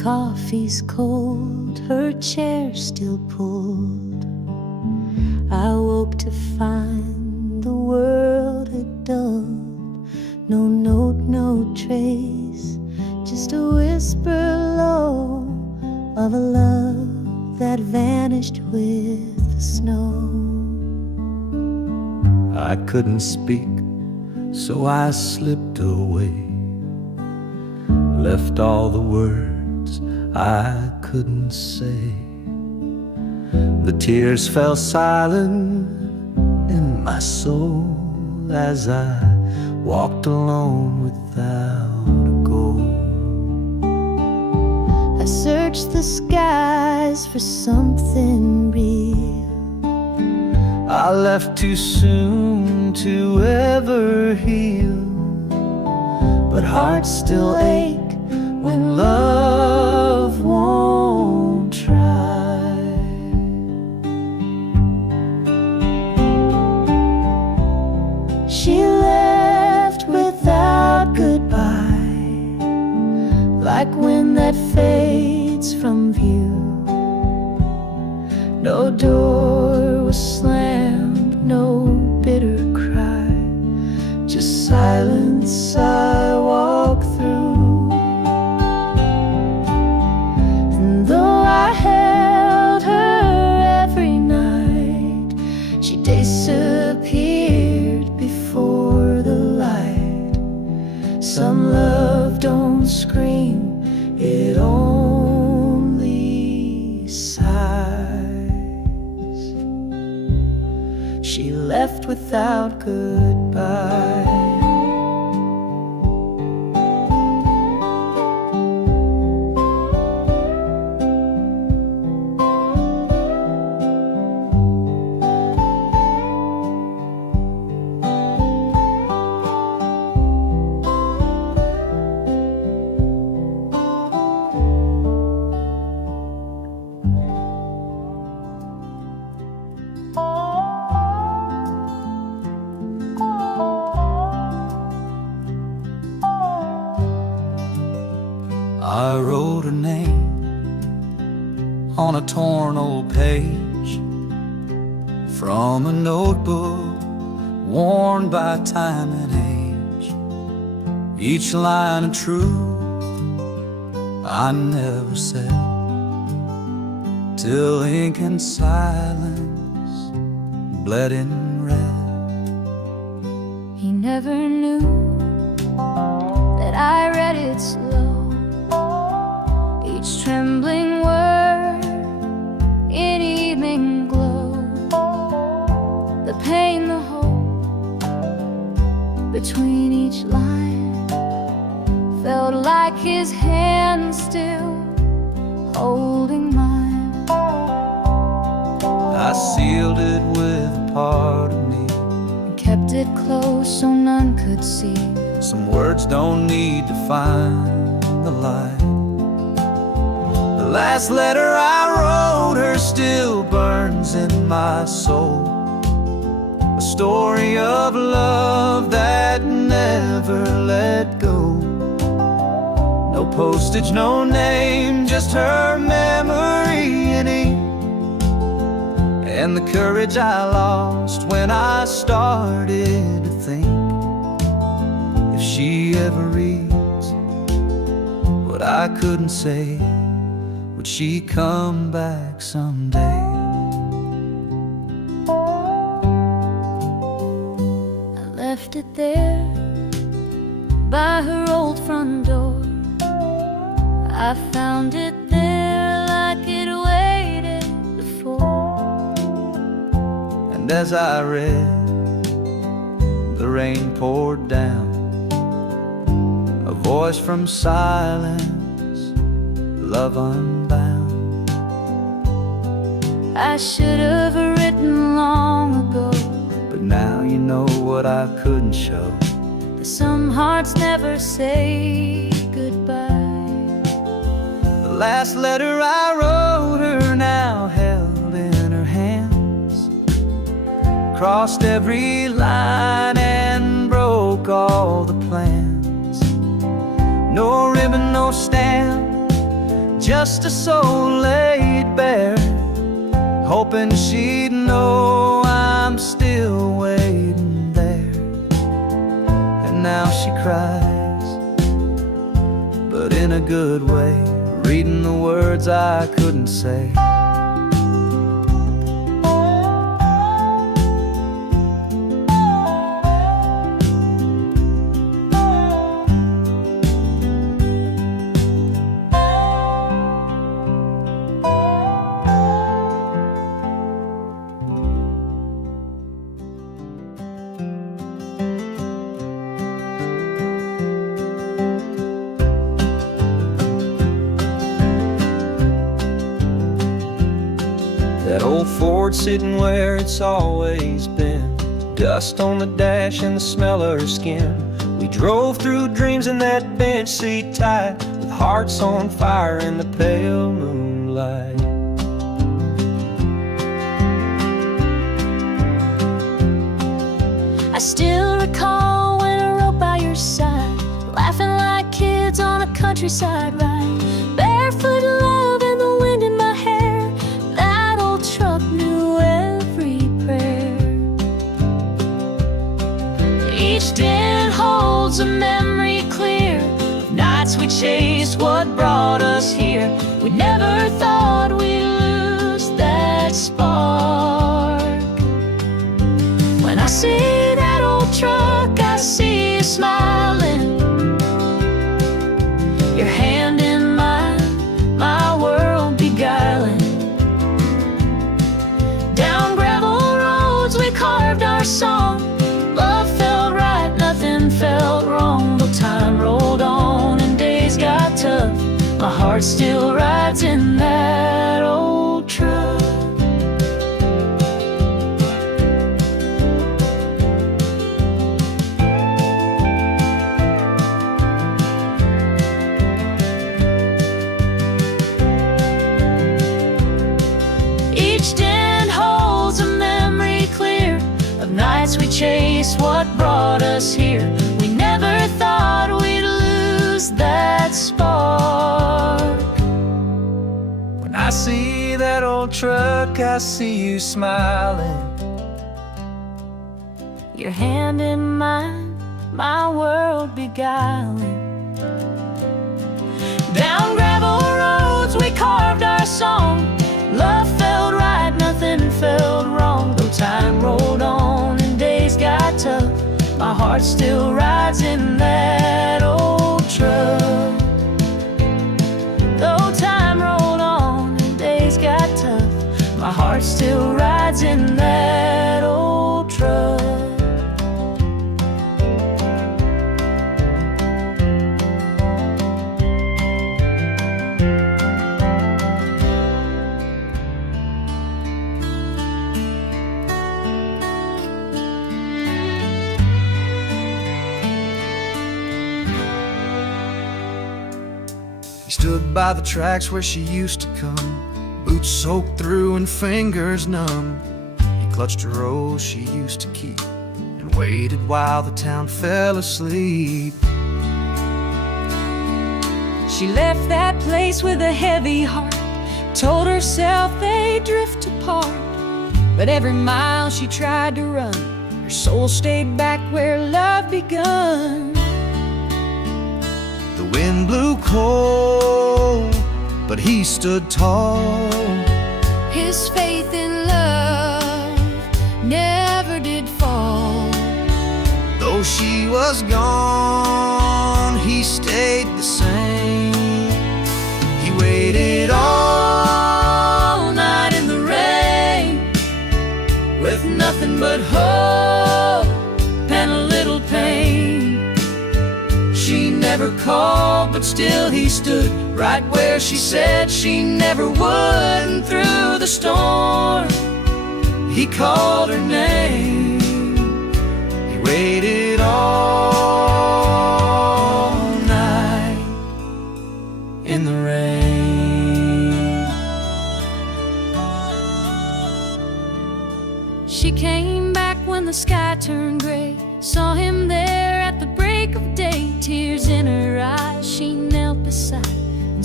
coffee's cold, her chair still pulled. I woke to find the world had dulled. No note, no trace, just a whisper low of a love that vanished with the snow. I couldn't speak, so I slipped away, left all the words I couldn't say. The tears fell silent in my soul as I walked alone without a goal. I searched the skies for something real. I left too soon to ever heal, but hearts still ache when love won't try. She left without goodbye, like wind that fades from view. No door was slammed, no bitter cry, just silence I walk through. And though I held her every night, she disappeared before the light. Some love don't scream, it only sighs. She left without goodbye. I wrote her name on a torn old page from a notebook worn by time and age. Each line of truth I never said, till ink and silence bled in red. He never knew that I read it slow, each trembling word in evening glow. The pain, the hope between each line felt like his hand still holding mine. I sealed it with a part of me, And kept it close so none could see. some words don't need to find the light. The last letter I wrote her still burns in my soul, a story of love that never let go. No postage, no name, just her memory in ink, and the courage I lost when I started to think, if she ever reads what I couldn't say, would she come back someday? I left it there by her old front door. I found it there like it waited before. And as I read, the rain poured down, a voice from silence, love unbound. I should have written long ago, But now you know what I couldn't show. that some hearts never say goodbye. The last letter I wrote her now held in her hands, crossed every line and broke all the plans. No ribbon, no stamp, just a soul laid bare, hoping she'd know I'm still waiting there. And now she cries, but in a good way, reading the words I couldn't say. That old Ford sitting where it's always been, dust on the dash and the smell of her skin. We drove through dreams in that bench seat tight, with hearts on fire in the pale moonlight. I still recall when I rode by your side, laughing like kids on a countryside ride, barefoot love and the wind in my hair. That old truck knew every prayer. Each dent holds a memory clear of nights we chased what brought us here. We never thought we'd lose that spark. When I see that old truck, I see you smiling, your hand in mine, my world beguiling. Down gravel roads we carved our song. Love felt right, nothing felt wrong. Though time rolled on and days got tough, my heart still rides in that old truck. Each dent holds a memory clear of nights we chased what brought us here. We never thought we'd lose that spark. When I see that old truck, I see you smiling, Your hand in mine, my world beguiling. Down gravel roads we carved our song. Love felt right, nothing felt wrong. Though time rolled on and days got tough, my heart still rides in that old truck. Though time rolled on and days got tough, my heart still rides in that old truck. He stood by the tracks where she used to come, boots soaked through and fingers numb. He clutched a rose she used to keep and waited while the town fell asleep. She left that place with a heavy heart, told herself they'd drift apart. But every mile she tried to run, her soul stayed back where love begun. The wind blew cold, but he stood tall. His faith in love never did fall. Though she was gone, he stayed the same. He waited all night in the rain, With nothing but hope and a little pain. She never called, but still he stood right where she said she never would. And through the storm, he called her name. he waited all Night in the rain. She came back when the sky turned gray, saw him there at the break of day. Tears in her eyes, she knelt beside and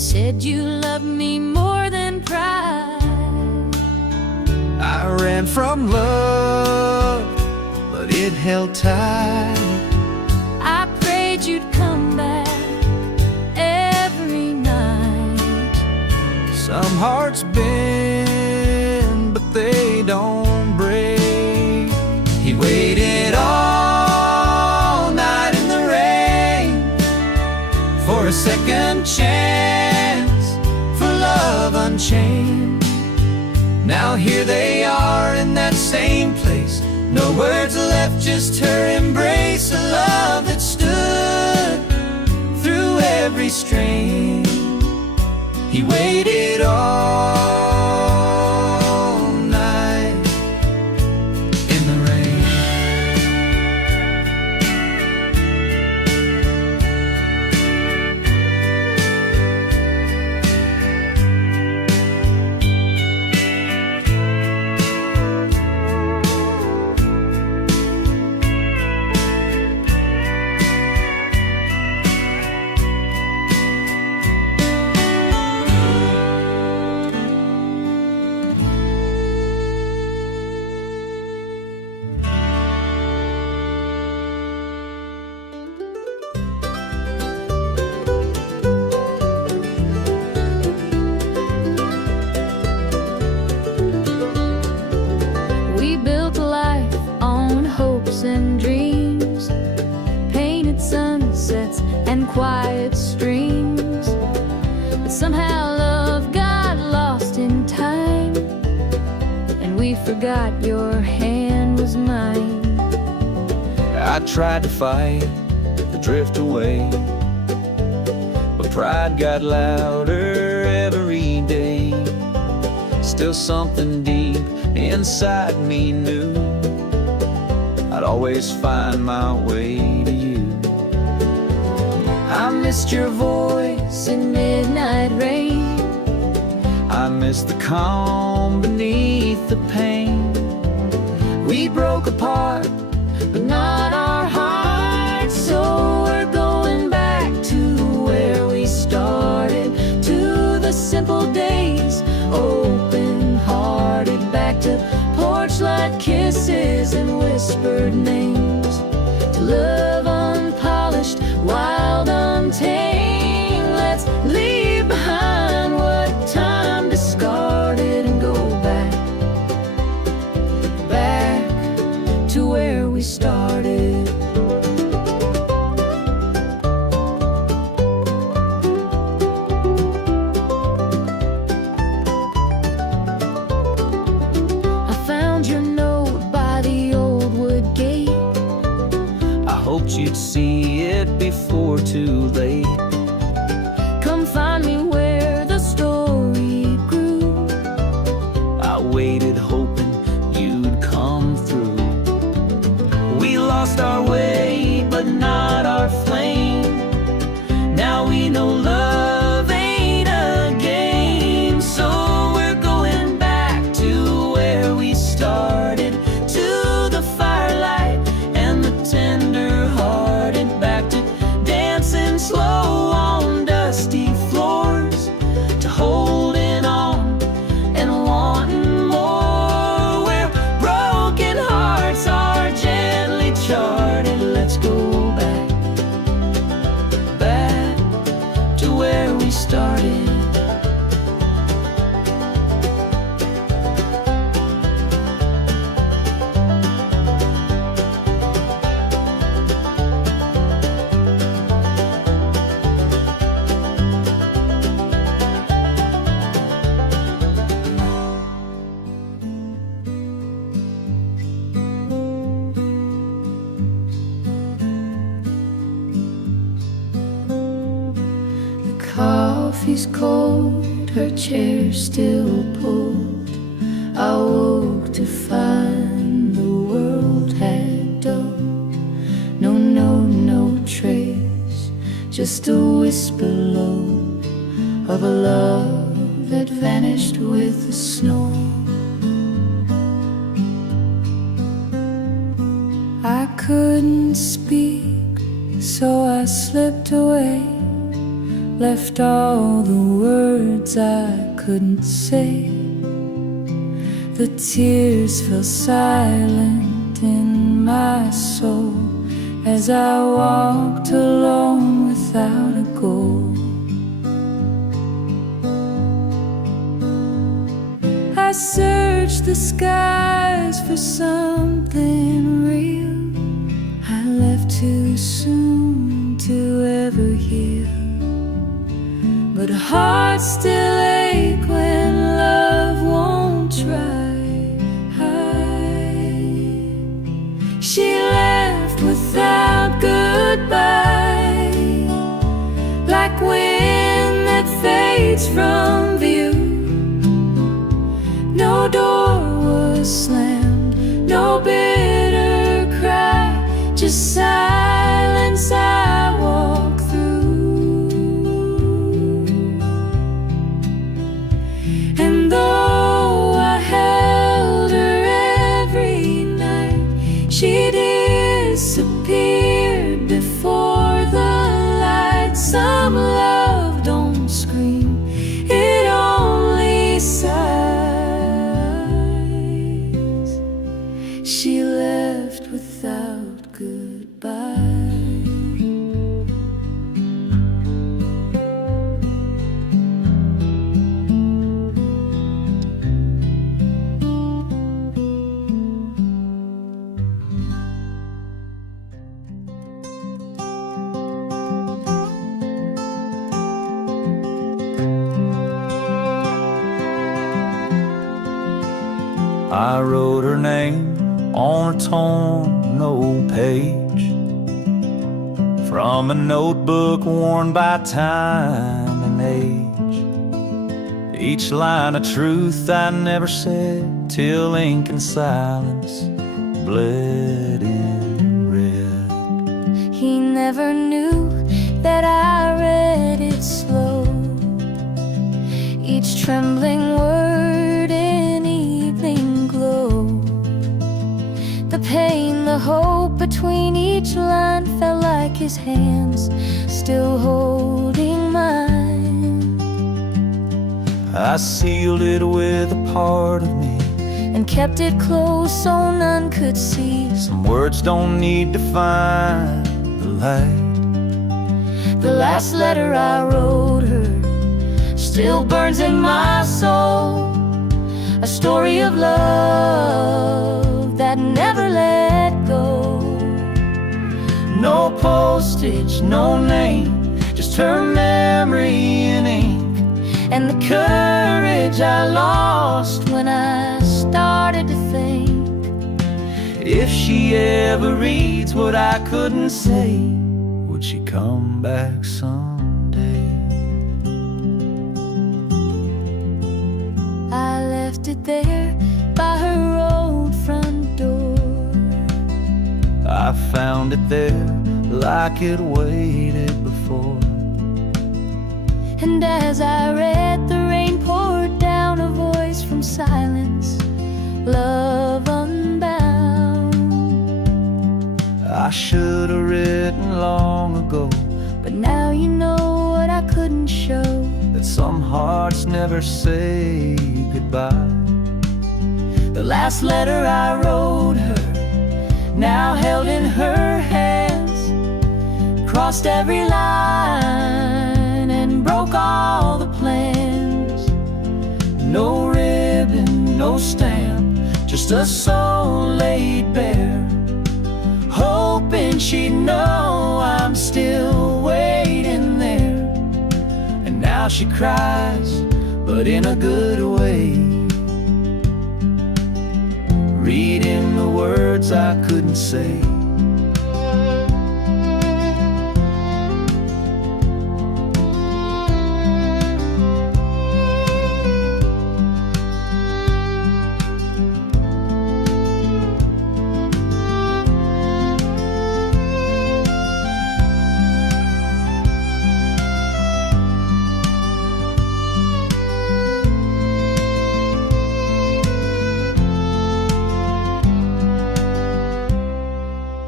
said you loved me more than pride. I ran from love, but it held tight. I prayed you'd come back every night. Some hearts bend, but they don't break. He waited all night in the rain for a second chance, for love unchained. Now here they are in that same place. No words left, just her embrace. A love that stood through every strain. He waited all night in the rain. We built a life on hopes and dreams, painted sunsets and quiet streams. But somehow love got lost in time, and we forgot your hand was mine. I tried to fight the drift away, but pride got louder every day. Still something deep inside me knew I'd always find my way to you. I missed your voice in midnight rain. I missed the calm beneath the pain. We broke apart, but not our hearts. So we're going back to where we started, to the simple days, open-hearted, back to porch light kisses and whispered names, to love unpolished, wild, untamed. Let's leave behind what time discarded and go back, back to where we started. I found your note by the old wood gate. I hoped you'd see it before too late. Come find me where the story grew. I waited hoping you'd come through. We lost our way, but not our flame. Now we know love ain't a game. So we're going back to where we started, to the firelight and the tender-hearted, back to dancing slow on dusty floors, to holding on and wanting more, where broken hearts are gently charted. Let's go back, back to where we started. The coffee's cold, her chair still pulled. I woke to find the world had dulled. No trace, just a whisper low of a love that vanished with the snow. I couldn't speak, so I slipped away, left all the words I couldn't say. The tears fell silent in my soul as I walked alone without a goal. I searched the skies for something real. I left too soon to ever heal, but hearts still ache when love won't try. She left without goodbye, like wind that fades from view. No door was slammed, no bitter cry, just silence I walk through. And though I held her every night, she disappeared before the light. Some love don't scream, it only sighs. She left without goodbye. I wrote her name on a torn old page from a notebook worn by time and age. Each line of truth I never said till ink and silence bled in red. He never knew that I read it slow, each trembling word in evening glow. The pain, the hope between each line felt like his hands still holding mine. I sealed it with a part of me and kept it close so none could see. Some words don't need to find the light. The last letter I wrote her still burns in my soul, a story of love that never let go. No postage, no name, just her memory in ink, and the courage I lost when I started to think. If she ever reads what I couldn't say, would she come back someday? I left it there by her old front door. I found it there like it waited before. And as I read, the rain poured down, a voice from silence, love unbound. I should have written long ago, but now you know what I couldn't show, that some hearts never say goodbye. the last letter I wrote her, now held in her hands, crossed every line and broke all the plans. No ribbon, no stamp, just a soul laid bare, hoping she'd know I'm still waiting there. And now she cries, but in a good way, reading the words I couldn't say.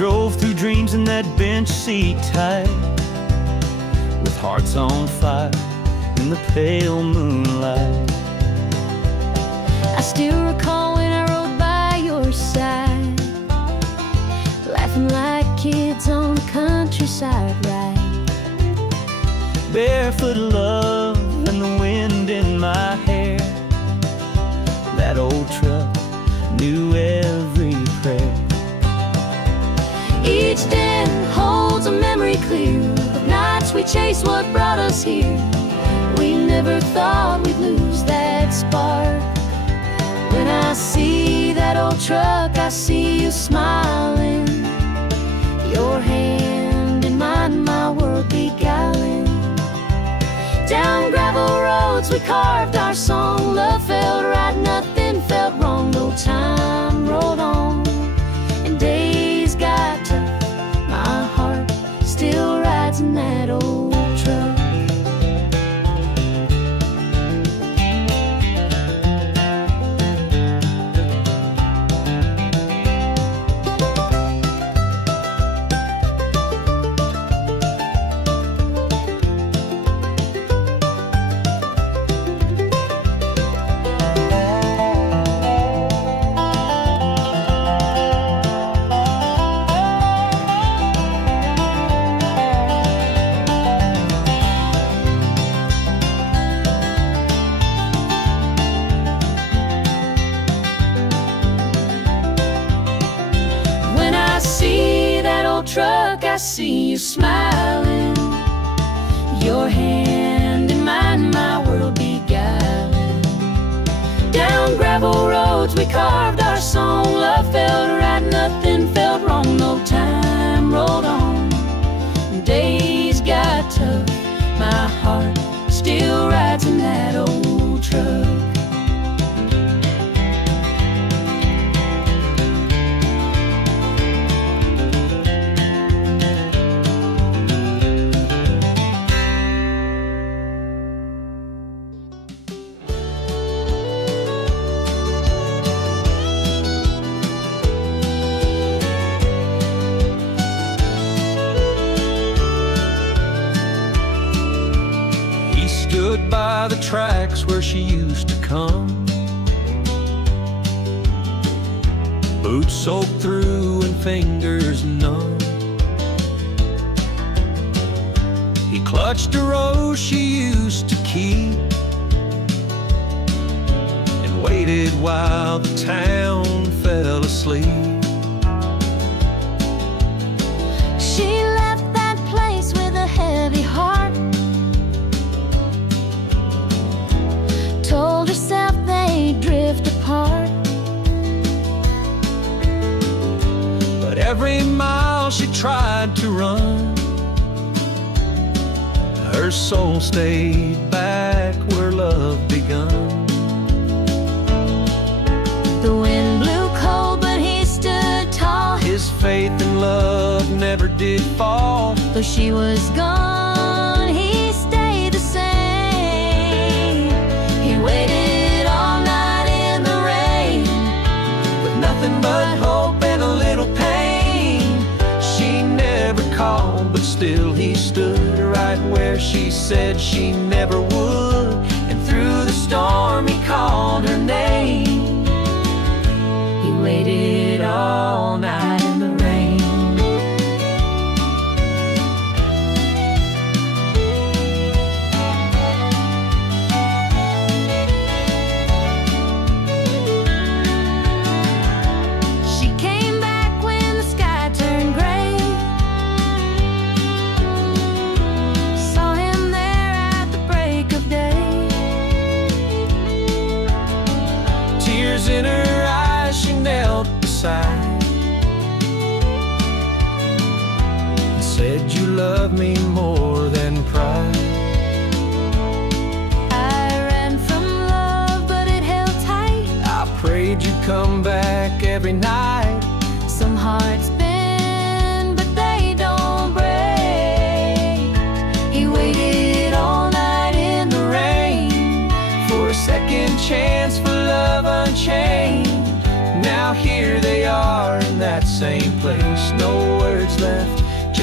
drove through dreams in that bench seat tight, with hearts on fire in the pale moonlight. I still recall when I rode by your side, laughing like kids on the countryside ride. Barefoot love and the wind in my hair, that old truck knew every prayer. Each den holds a memory clear of nights we chased what brought us here. We never thought we'd lose that spark. When I see that old truck, I see you smiling, your hand in mine, my world beguiling. Down gravel roads we carved our song. Love felt right, nothing felt wrong. No time rolled on and days got tough. My heart still rides in that old truck. Truck, I see you smiling, your hand in mine, my world beguiling. Down gravel roads we carved our song. Love felt right, nothing felt wrong. No time rolled on, days got tough. My heart still rides in that old truck. Stood by the tracks where she used to come, boots soaked through and fingers numb. He clutched a rose she used to keep and waited while the town fell asleep. She left that place with a heavy heart, told herself they'd drift apart. But every mile she tried to run, her soul stayed back where love begun. The wind blew cold, but he stood tall. His faith and love never did fall. Though she was gone, he stayed the same. He waited all night in the rain, With nothing but hope and a little pain. She never called, but still he stood right where she said she never would. And through the storm he called her name. he waited all night in the rain. She came back when the sky turned gray, saw him there at the break of day. Tears in her eyes, she knelt beside and said, "You love me more than pride." I ran from love, but it held tight. I prayed you'd come back every night. Some hearts bend, but they don't break. He waited all night in the rain For a second chance, for love unchained. Now here they are in that same place. No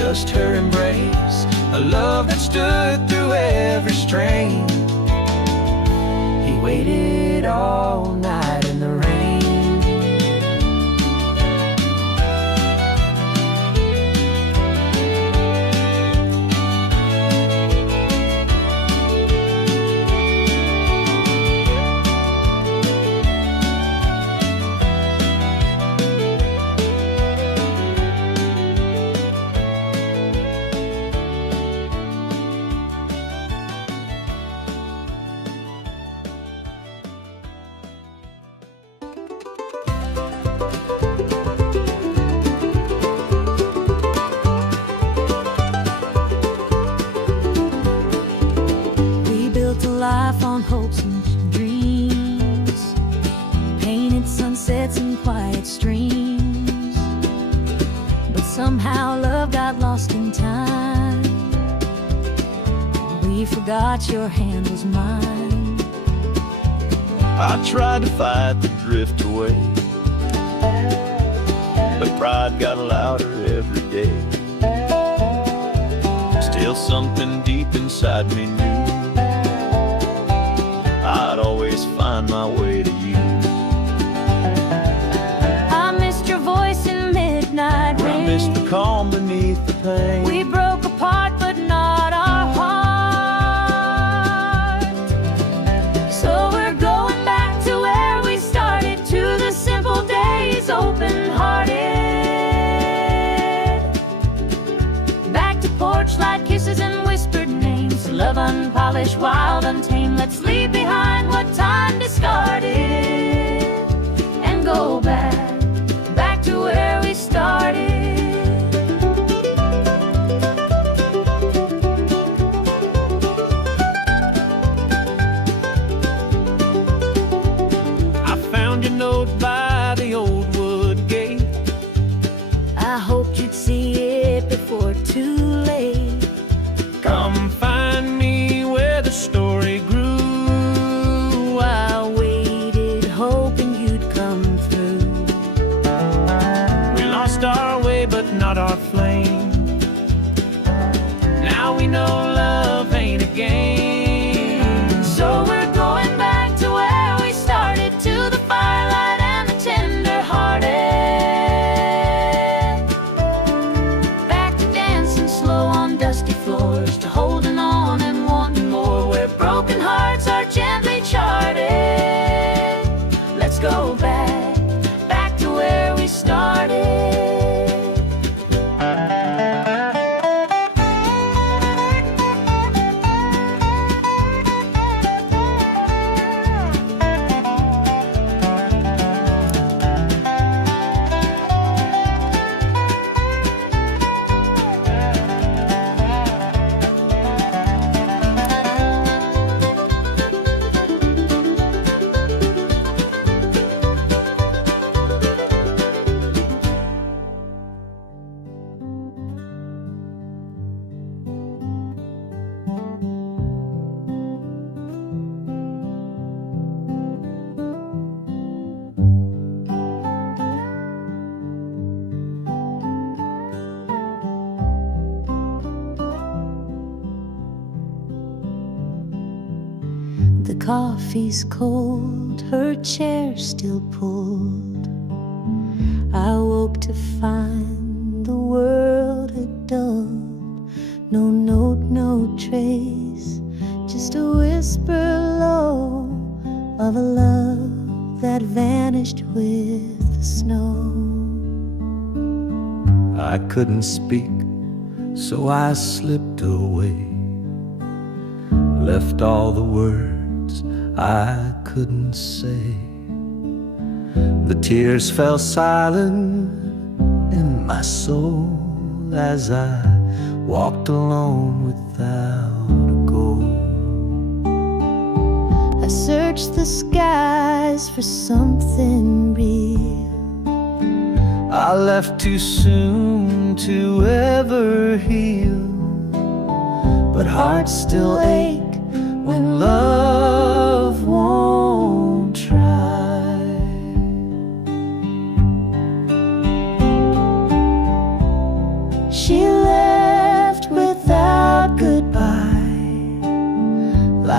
just her embrace, a love that stood through every strain. He waited all night in the rain. Life on hopes and dreams, painted sunsets and quiet streams, but somehow love got lost in time. We forgot your hand was mine. I tried to fight the drift away, but pride got louder every day. Still something deep inside me knew I'd always find my way to you. I missed your voice in midnight rain. I missed the calm beneath the pain. We broke apart, but not our heart. So we're going back to where we started, to the simple days, open-hearted. Back to porch light kisses and whispered names, love unpolished, wild, untamed. Let's leave behind what time discarded and go back to where we started. I found your note by the old wood gate. I hoped you'd see it before too late. Come find me where the story grew. I waited, hoping you'd come through. We lost our way, but not our flame. Now we know love ain't a game. So we're going back to where we started, to the firelight and the tender-hearted. Back to dancing slow on dusty floors, to holding on and wanting more, where broken hearts are gently charted. Let's go back to where we started. The coffee's cold, her chair still pulled. I woke to find the world had dulled. No note, no trace, just a whisper low of a love that vanished with the snow. I couldn't speak, so I slipped away, left all the words I couldn't say. The tears fell silent in my soul as I walked alone without a goal. I searched the skies for something real. I left too soon to ever heal, but hearts still ache when love won't try. She left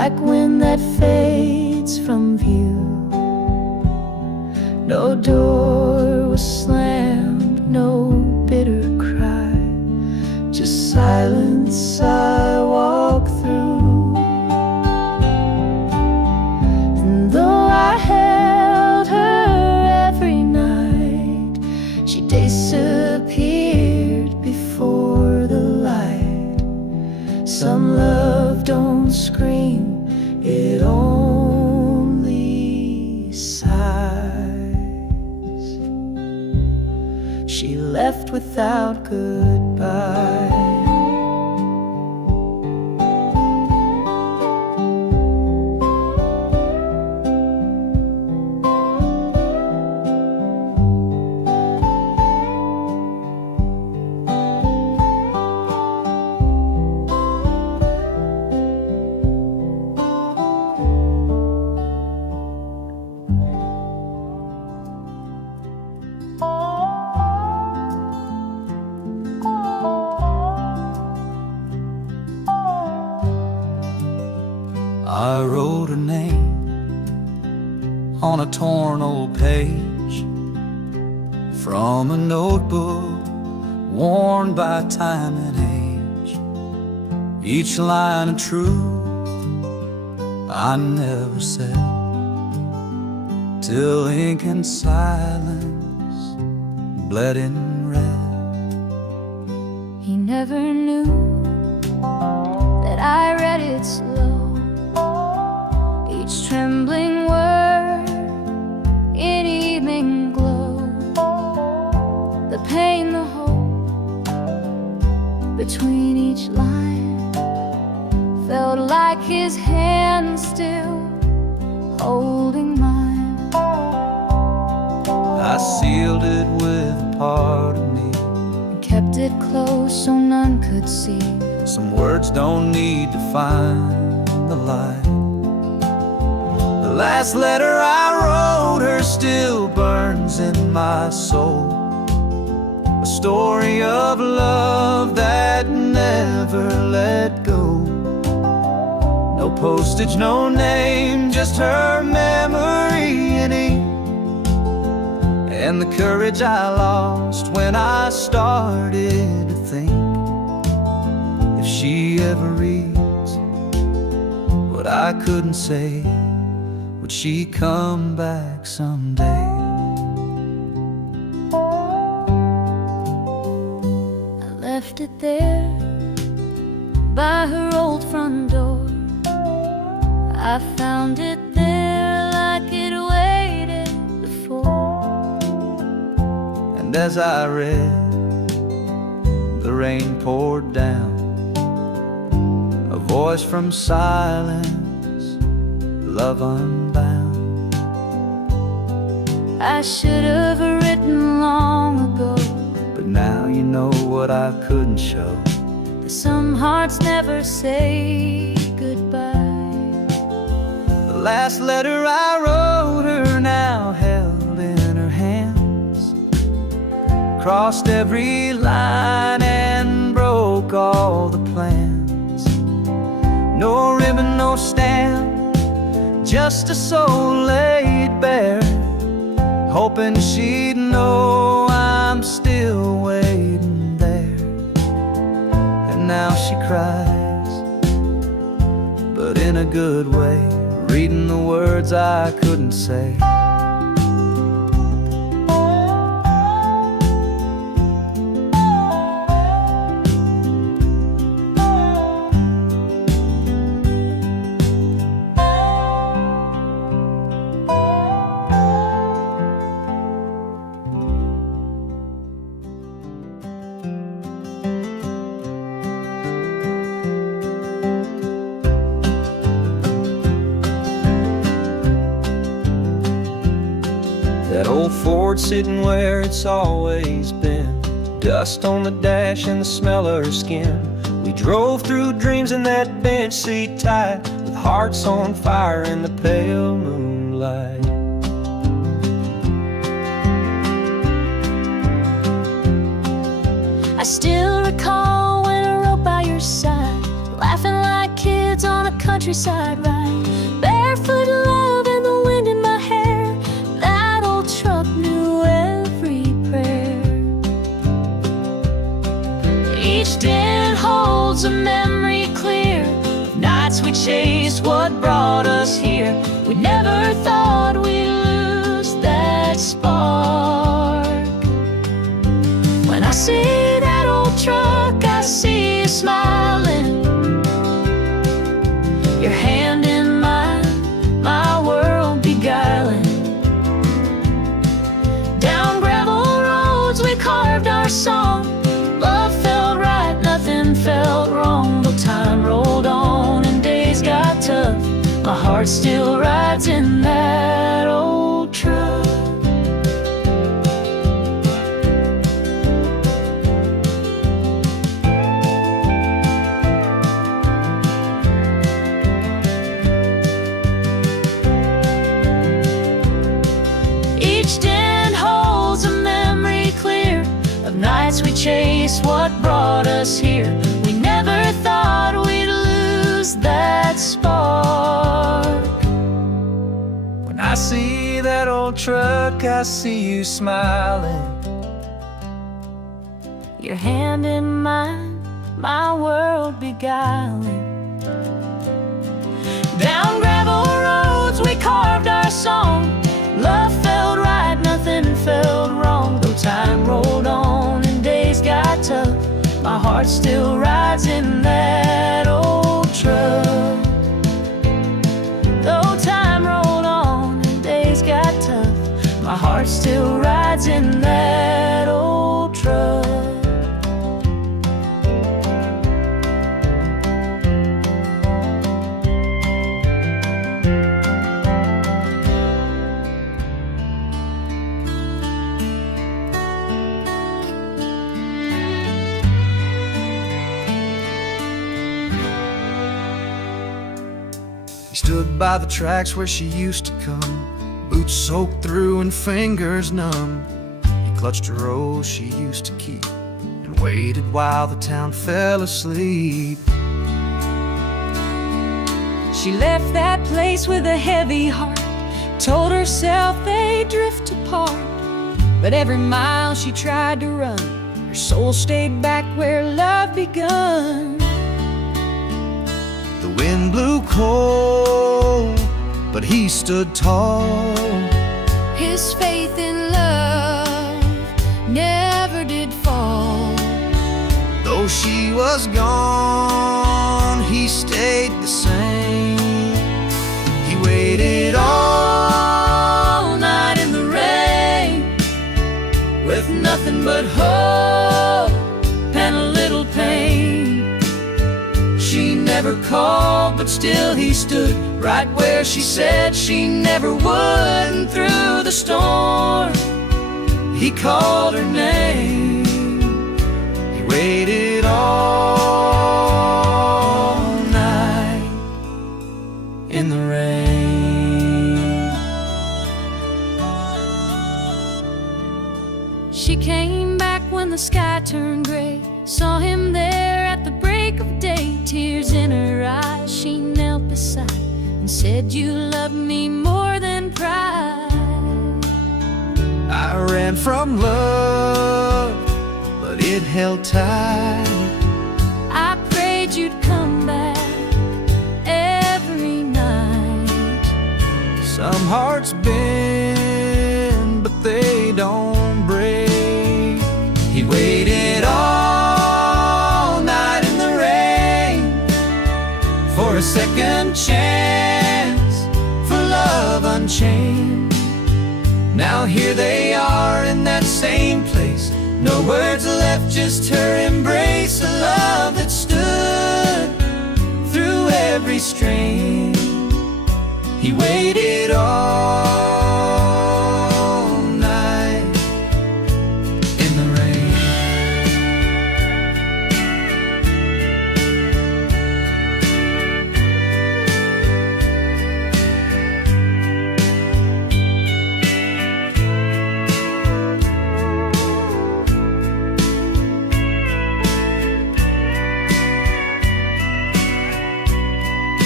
like wind that fades from view. No door was slammed, no bitter cry, just silence I walk through. And though I held her every night, she disappeared before the light. Some love don't scream, it only sighs. She left without goodbye. I wrote her name on a torn old page from a notebook worn by time and age. Each line of truth I never said, till ink and silence bled in red. He never knew that I read it slow, each trembling word in evening glow. The pain, the hope between each line felt like his hand still holding mine. I sealed it with a part of me, And kept it close so none could see. some words don't need to find the light. The last letter I wrote her still burns in my soul, a story of love that never let go. No postage, no name, just her memory in ink, and the courage I lost when I started to think, if she ever reads what I couldn't say, would she come back someday? I left it there by her old front door. I found it there like it waited before. And as I read, the rain poured down, a voice from silence, love unbound. I should have written long ago, But now you know what I couldn't show. that some hearts never say goodbye. The last letter I wrote her now held in her hands, crossed every line and broke all the plans. No ribbon, no stamp, just a soul laid bare, hoping she'd know I'm still waiting there. And now she cries, but in a good way, reading the words I couldn't say. That old Ford sitting where it's always been, dust on the dash and the smell of her skin. We drove through dreams in that bench seat tight, with hearts on fire in the pale moonlight. I still recall when I rode by your side, laughing like kids woods on a countryside ride, barefoot love and the wind in my hair. That old truck knew every prayer. Each den holds a memory clear of nights we chased what brought us here. We never thought we'd lose that spark. When I see that old truck, I see you smiling, your hand in mine, my world beguiling. Down gravel roads we carved our song. Love felt right, nothing felt wrong. Though time rolled on and days got tough, my heart still rides in that old truck. Each den holds a memory clear of nights we chased what brought us here. We never thought we'd lose that spark. When I see that old truck, I see you smiling, Your hand in mine, my world beguiling. Down gravel roads we carved our song. Love felt right, nothing felt wrong. Though time rolled on and days got tough, my heart still rides in that old truck. Though time rolled on and days got tough, my heart still rides in that old truck. He stood by the tracks where she used to come, boots soaked through and fingers numb. He clutched a rose she used to keep and waited while the town fell asleep. She left that place with a heavy heart, told herself they'd drift apart. But every mile she tried to run, her soul stayed back where love begun. The wind blew cold, but he stood tall. His faith in love never did fall. Though she was gone, he stayed the same. He waited all night in the rain, With nothing but hope and a little pain. she never called, but still he stood right where she said she never would. And through the storm, he called her name. He waited all night in the rain. She came back when the sky turned gray, saw him there at the break of day. Tears in her eyes, she knelt beside and said, "You love me more than pride." I ran from love, but it held tight. I prayed you'd come back every night. Some hearts bend, but they don't break. He waited all night in the rain for a second chance, for love unchained. Now here they are in that same place, no words left, just her embrace. A love that stood through every strain. He waited all night in the rain.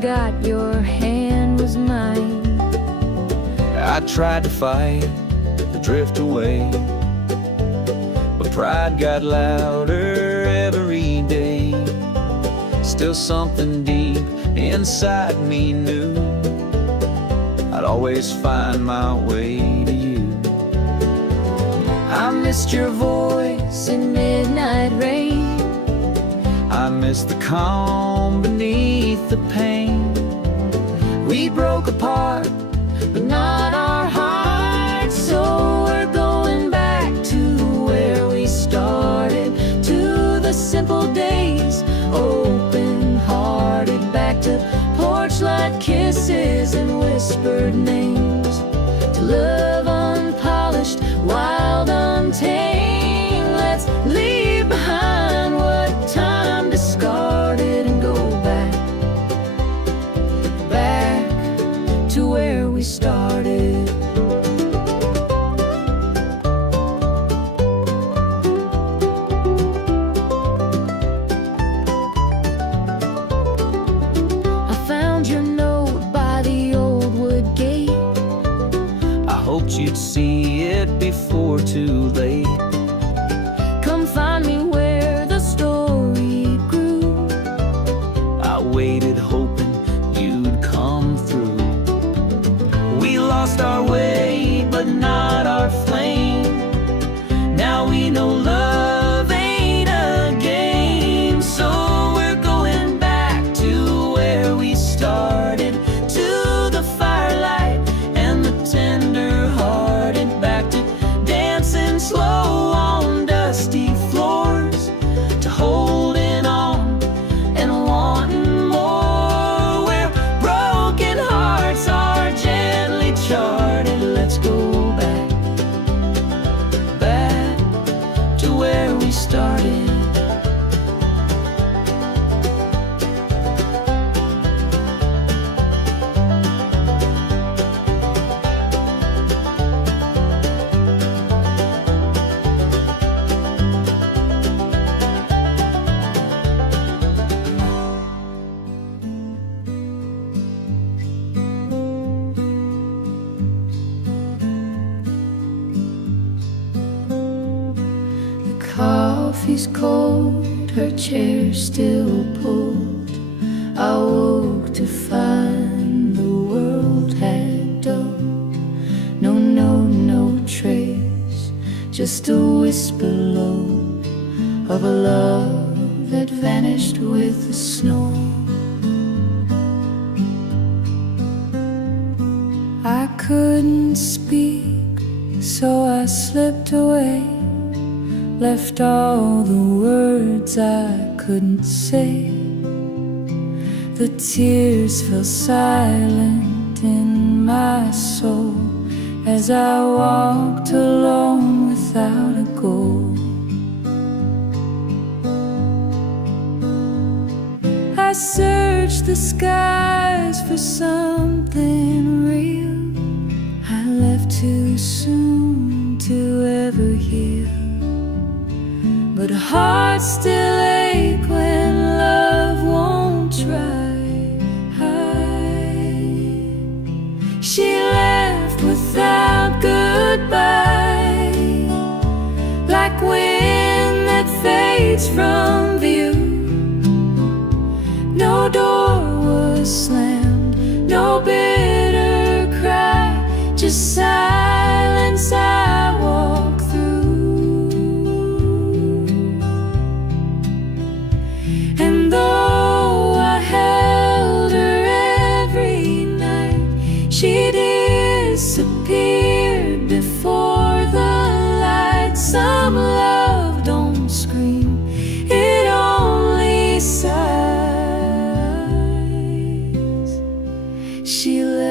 forgot your hand was mine. I tried to fight, to drift away, but pride got louder every day. Still something deep inside me knew I'd always find my way to you. I missed your voice in midnight rain. I miss the calm beneath the pain. We broke apart, but not our hearts. So we're going back to where we started, to the simple days, open-hearted, back to porch light kisses and whispered names, to love unpolished, wild, untamed. Let's leave behind what time discarded and go back to where we started. I found your note by the old wood gate. I hoped you'd see it before too late. Come find me where the story grew. I waited hoping you'd come through. We lost our way, but not our flame. Now we know love ain't a game. So we're going back to where we started, to the firelight and the tender-hearted, back to dancing slow on dusty floors, to holding on and wanting more, where broken hearts are gently charted. Let's go back to where we started. Coffee's cold, her chair still pulled. I woke to find the world had dulled. No note, no trace, just a whisper low of a love that vanished with the snow. I couldn't speak, so I slipped away, left all the words I couldn't say. The tears fell silent in my soul as I walked alone without a goal. I searched the skies for something real. I left too soon to ever heal, but hearts still ache when love won't try. She left without goodbye, like wind that fades from view. No door was slammed, no bitter cry, just silence I walk through. And though I held her every night, she disappeared before the light. Some love don't scream, it only sighs. She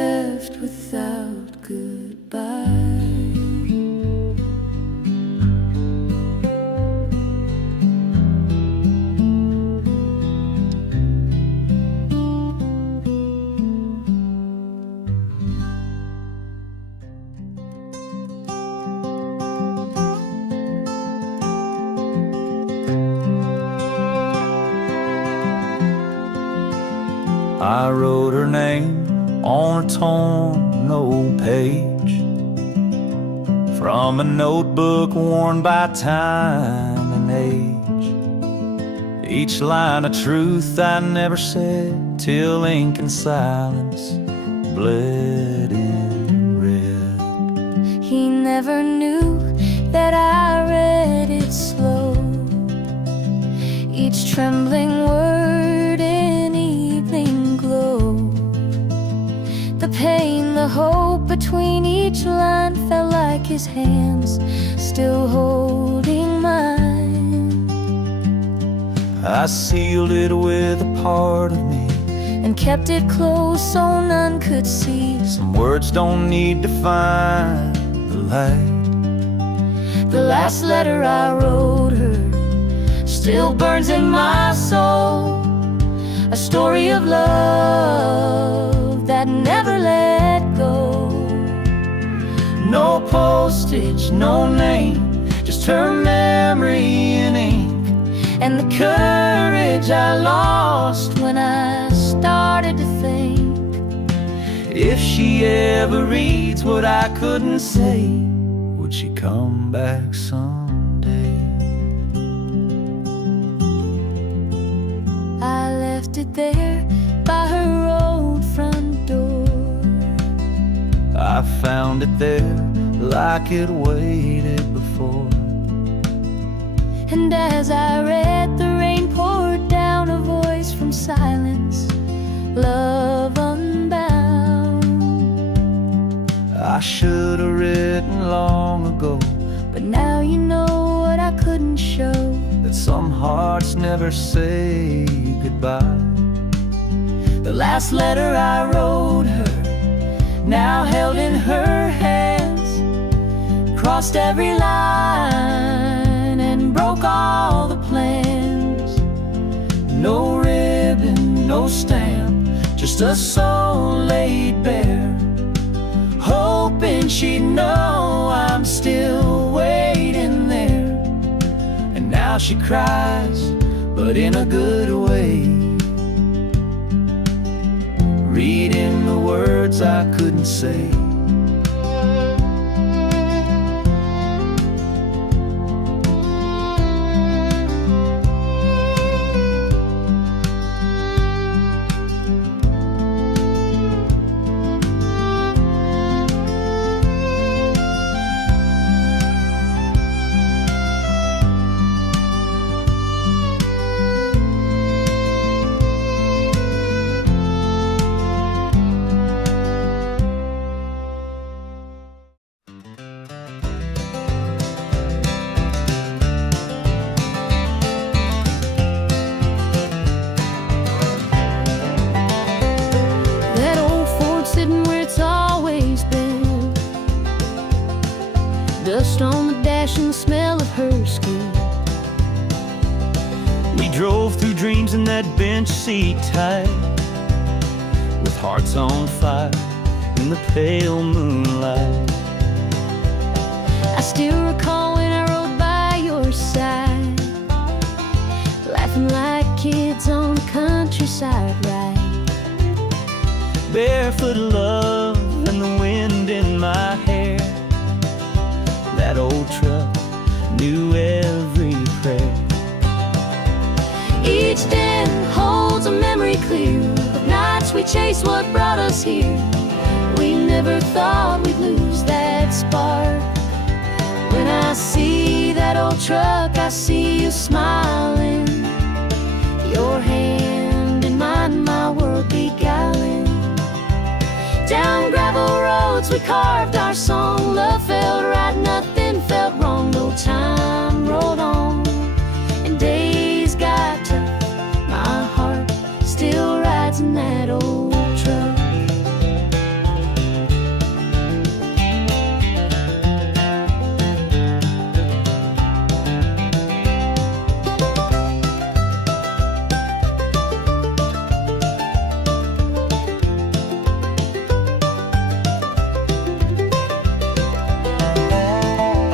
I wrote her name on a torn old page from a notebook worn by time and age. Each line of truth I never said till ink and silence bled in red. He never knew that I read it slow, each trembling word in evening glow. The pain, the hope between each line felt like his hands still holding mine. I sealed it with a part of me and kept it close so none could see. Some words don't need to find the light. The last letter I wrote her still burns in my soul, a story of love that never let go. No postage, no name, just her memory in ink, and the courage I lost when I started to think. if she ever reads what I couldn't say, would she come back someday? I left it there by her old front door. I found it there like it waited before. And as I read, the rain poured down, a voice from silence, love unbound. I should have written long ago, But now you know what I couldn't show, that some hearts never say goodbye. the last letter I wrote her, now held in her hands, crossed every line and broke all the plans. No ribbon, no stamp, just a soul laid bare, hoping she'd know I'm still waiting there. and now she cries, but in a good way, reading the words I couldn't say. That old Ford sitting where it's always been, dust on the dash and the smell of her skin. We drove through dreams in that bench seat tight, with hearts on fire in the pale moonlight. I still recall when I rode by your side, laughing like kids on a countryside ride. Barefoot love and the wind in my hair. That old truck knew every prayer. Each den holds a memory clear of nights we chased what brought us here. We never thought we'd lose that spark. When I see that old truck, I see you smiling, your hand in mine, my world beguiling. Down gravel roads we carved our song, love felt right, nothing felt wrong. No time rolled on and days got tough, my heart still rides in that old truck.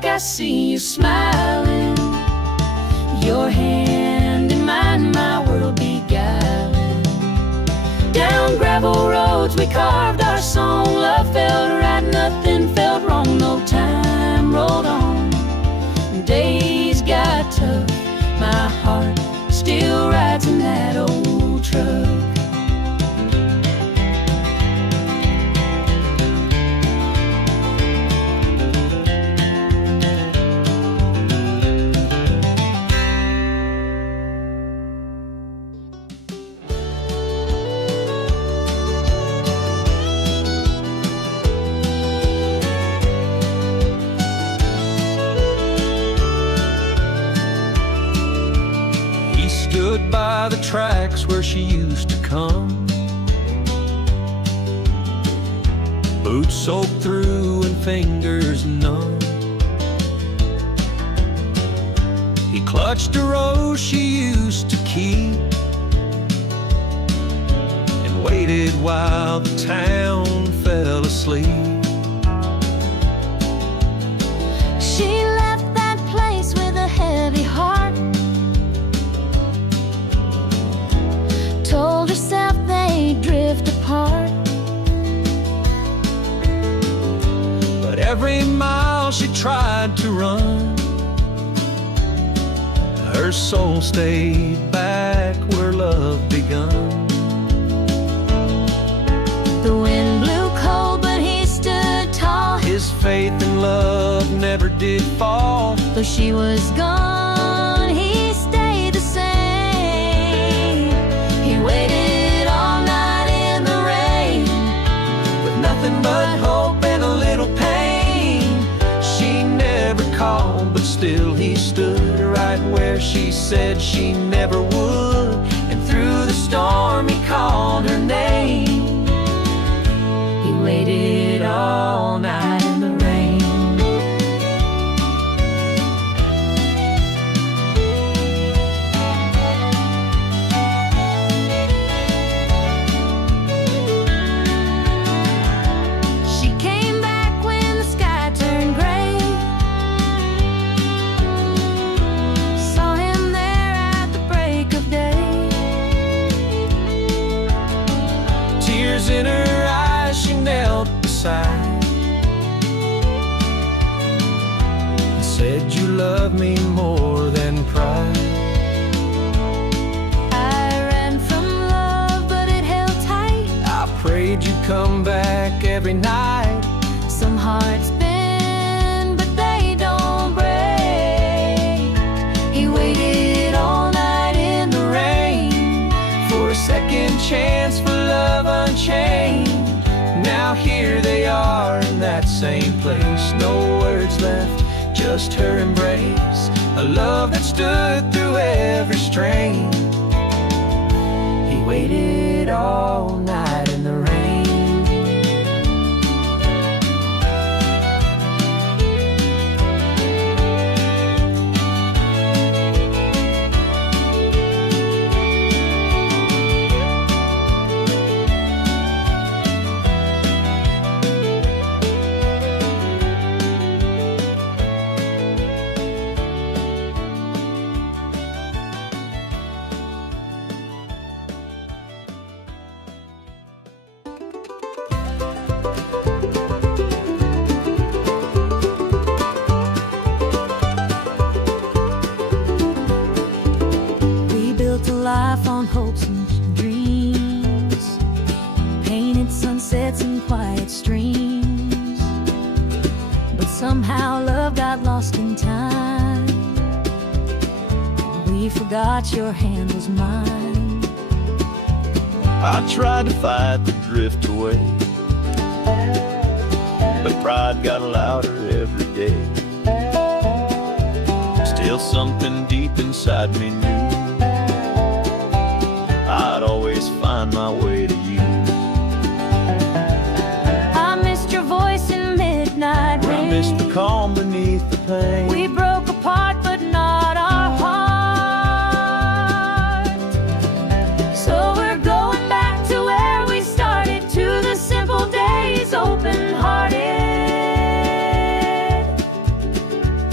look, I see you smiling. Your hand in mine, my world beguiling. Down gravel roads we carved our song. Love felt right, nothing felt wrong. No time rolled on. Days got tough. My heart still rides in that old truck. Stood by the tracks where she used to come, boots soaked through and fingers numb. He clutched a rose she used to keep and waited while the town fell asleep. She left that place with a heavy heart. Told herself they'd drift apart. But every mile she tried to run, her soul stayed back where love begun. The wind blew cold, but he stood tall. His faith in love never did fall. Though she was gone, he stayed the same. He waited all night in the rain, With nothing but hope and a little pain. She never called, but still he stood right where she said she never would. and through the storm he called her name. He waited all night in the rain. She came back when the sky turned gray. Saw him there at the break of day. Tears in her eyes, she knelt beside and said, "You love me more than pride." I ran from love, but it held tight. I prayed you'd come back every night. Some hearts bend, but they don't break. He waited all night in the rain For a second chance for love unchained. Now here they are in that same place. No words left, just her embrace. A love that stood through every strain. He waited all night in the rain. We built a life on hopes and dreams, painted sunsets and quiet streams. But somehow love got lost in time. We forgot your hand was mine. I tried to fight the drift away, but pride got louder every day. Still something deep inside me knew I'd always find my way to you. I missed your voice in midnight rain. I missed the calm beneath the pain. We broke apart, but not our heart. So we're going back to where we started, to the simple days, open-hearted.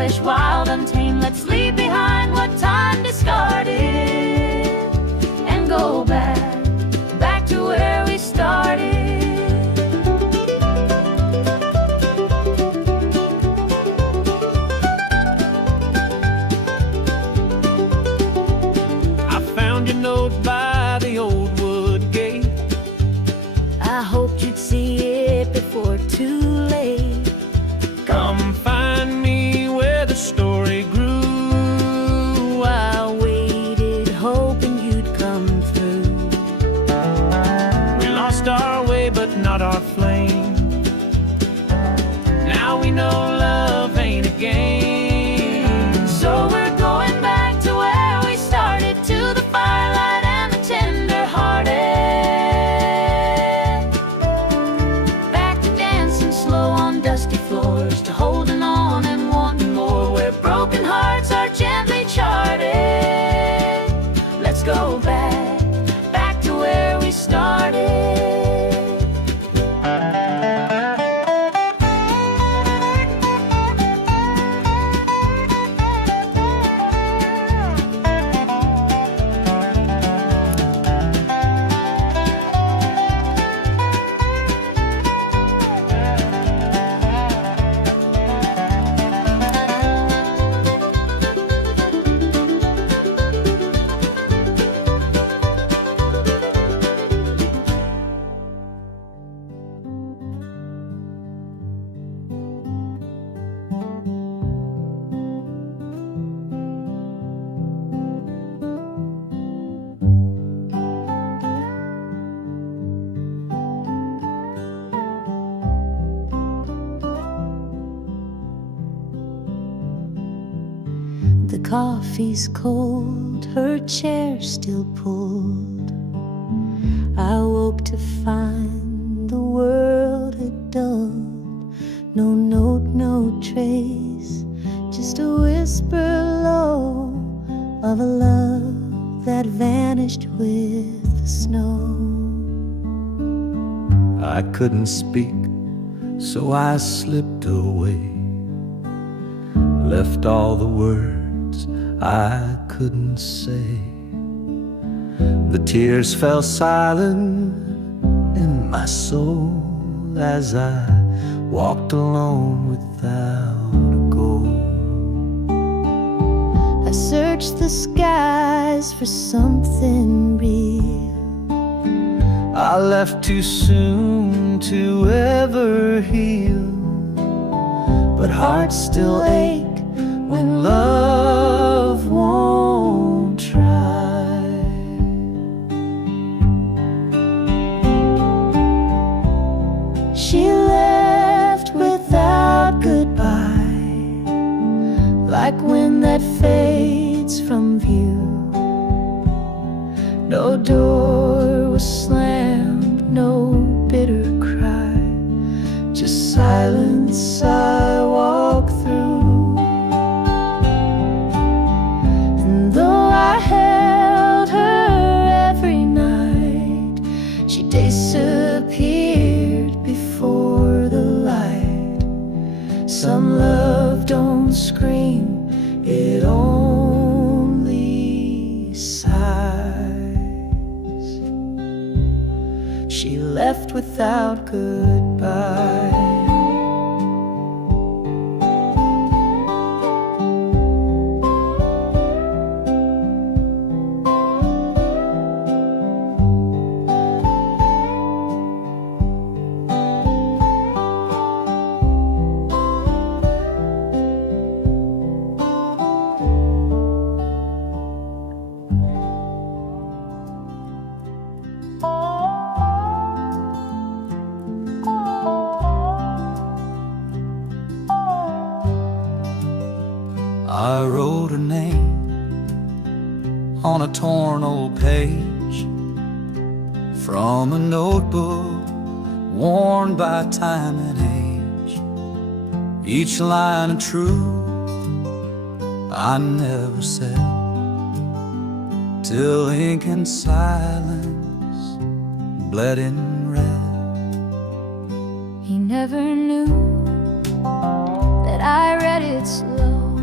selfish, wild, untamed. Let's leave behind what time discarded and go back to where we started. I found your note by the old wood gate. I hoped you'd see it before too late. Come find me where the story grew. I waited, hoping you'd come through. We lost our way, but not our flame. Now we know love ain't a game. So we're going back to where we started, to the firelight and the tender-hearted. Back to dancing slow on dusty floors, to holding on and wanting more, where broken hearts are gently charted. Let's go back to where we started. The coffee's cold, her chair still pulled. I woke to find the world had dulled. No note, no trace, just a whisper low of a love that vanished with the snow. I couldn't speak, so I slipped away, left all the words I couldn't say. The tears fell silent in my soul as I walked alone without a goal. I searched the skies for something real. I left too soon to ever heal, but hearts still ache when love won't try. She left without goodbye, like wind that fades from view. No door was slammed, no bitter cry, just silence I walk through. And though I held her every night, she disappeared before the light. Some love don't scream, it only sighs. She left without goodbye. I wrote her name on a torn old page from a notebook worn by time and age. Each line a truth I never said, till ink and silence bled in red. He never knew that I read it slow,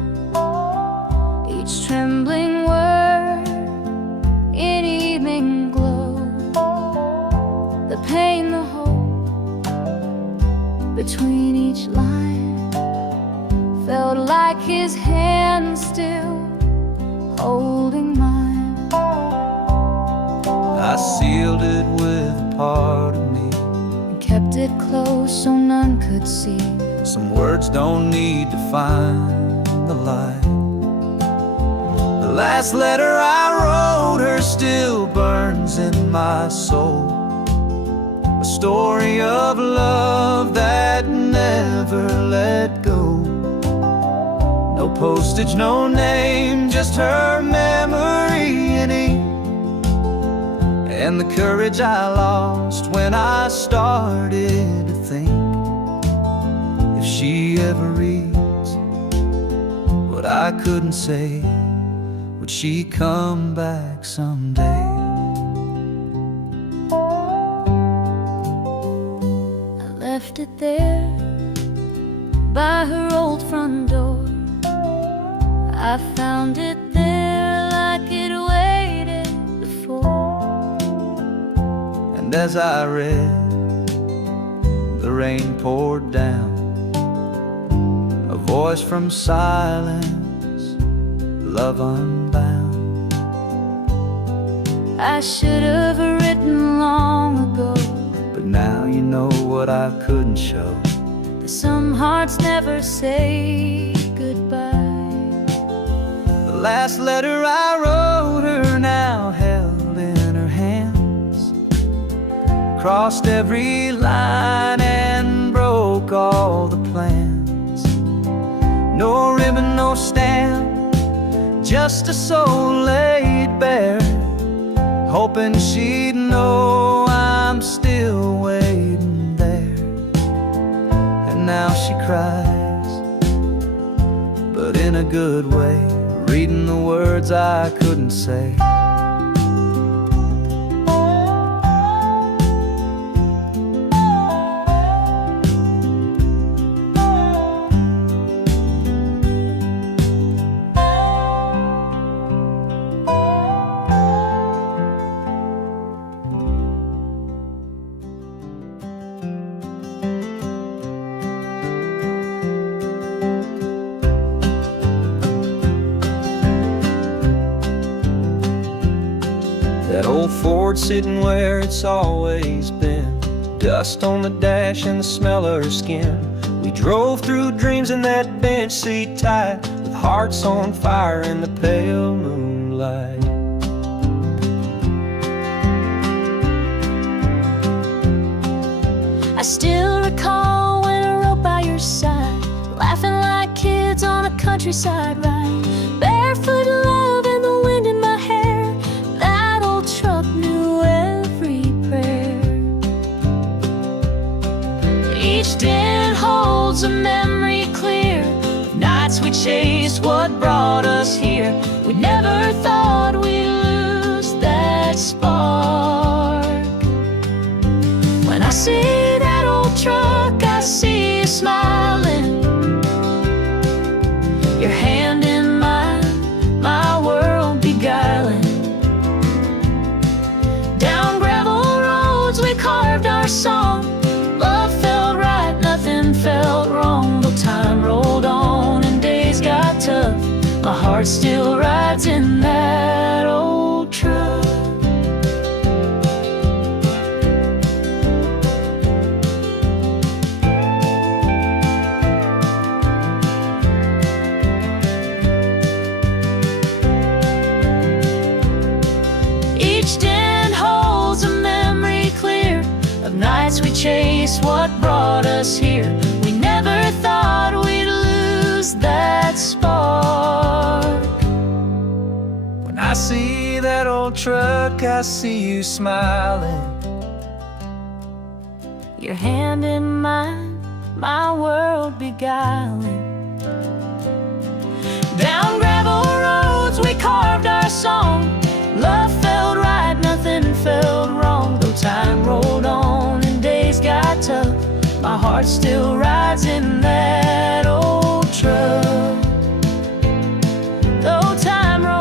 trembling word in evening glow. The pain, the hope between each line felt like his hand still holding mine. I sealed it with a part of me, And kept it close so none could see. some words don't need to find the light. The last letter I wrote her still burns in my soul, a story of love that never let go. No postage, no name, just her memory in ink, and the courage I lost when I started to think, if she ever reads what I couldn't say, would she come back someday? I left it there by her old front door. I found it there like it waited before. And as I read, the rain poured down, a voice from silence, love unbound. I should have written long ago, But now you know what I couldn't show. that some hearts never say goodbye. The last letter I wrote her now held in her hands, crossed every line and broke all the plans. No ribbon, no stamp, just a soul laid bare, hoping she'd know I'm still waiting there. And now she cries, but in a good way, reading the words I couldn't say. That old Ford sitting where it's always been, dust on the dash and the smell of her skin. We drove through dreams in that bench seat tight, with hearts on fire in the pale moonlight. I still recall when I rode by your side, laughing like kids on a countryside ride. Barefoot love and the wind in my hair, that old truck knew every prayer. Each dent holds a memory clear of nights we chased what brought us here. We never thought we'd lose that spark. When I see that old truck, I see you smiling, your hand in mine, my world beguiling. Down gravel roads we carved our song, love felt right, nothing felt wrong. Though time rolled on and days got tough, my heart still rides in that old truck. Nights we chased what brought us here. We never thought we'd lose that spark. When I see that old truck, I see you smiling, your hand in mine, my world beguiling. Down gravel roads we carved our song, love felt right, nothing felt wrong. Though time rolled on and days got tough, my heart still rides in that old truck. Though time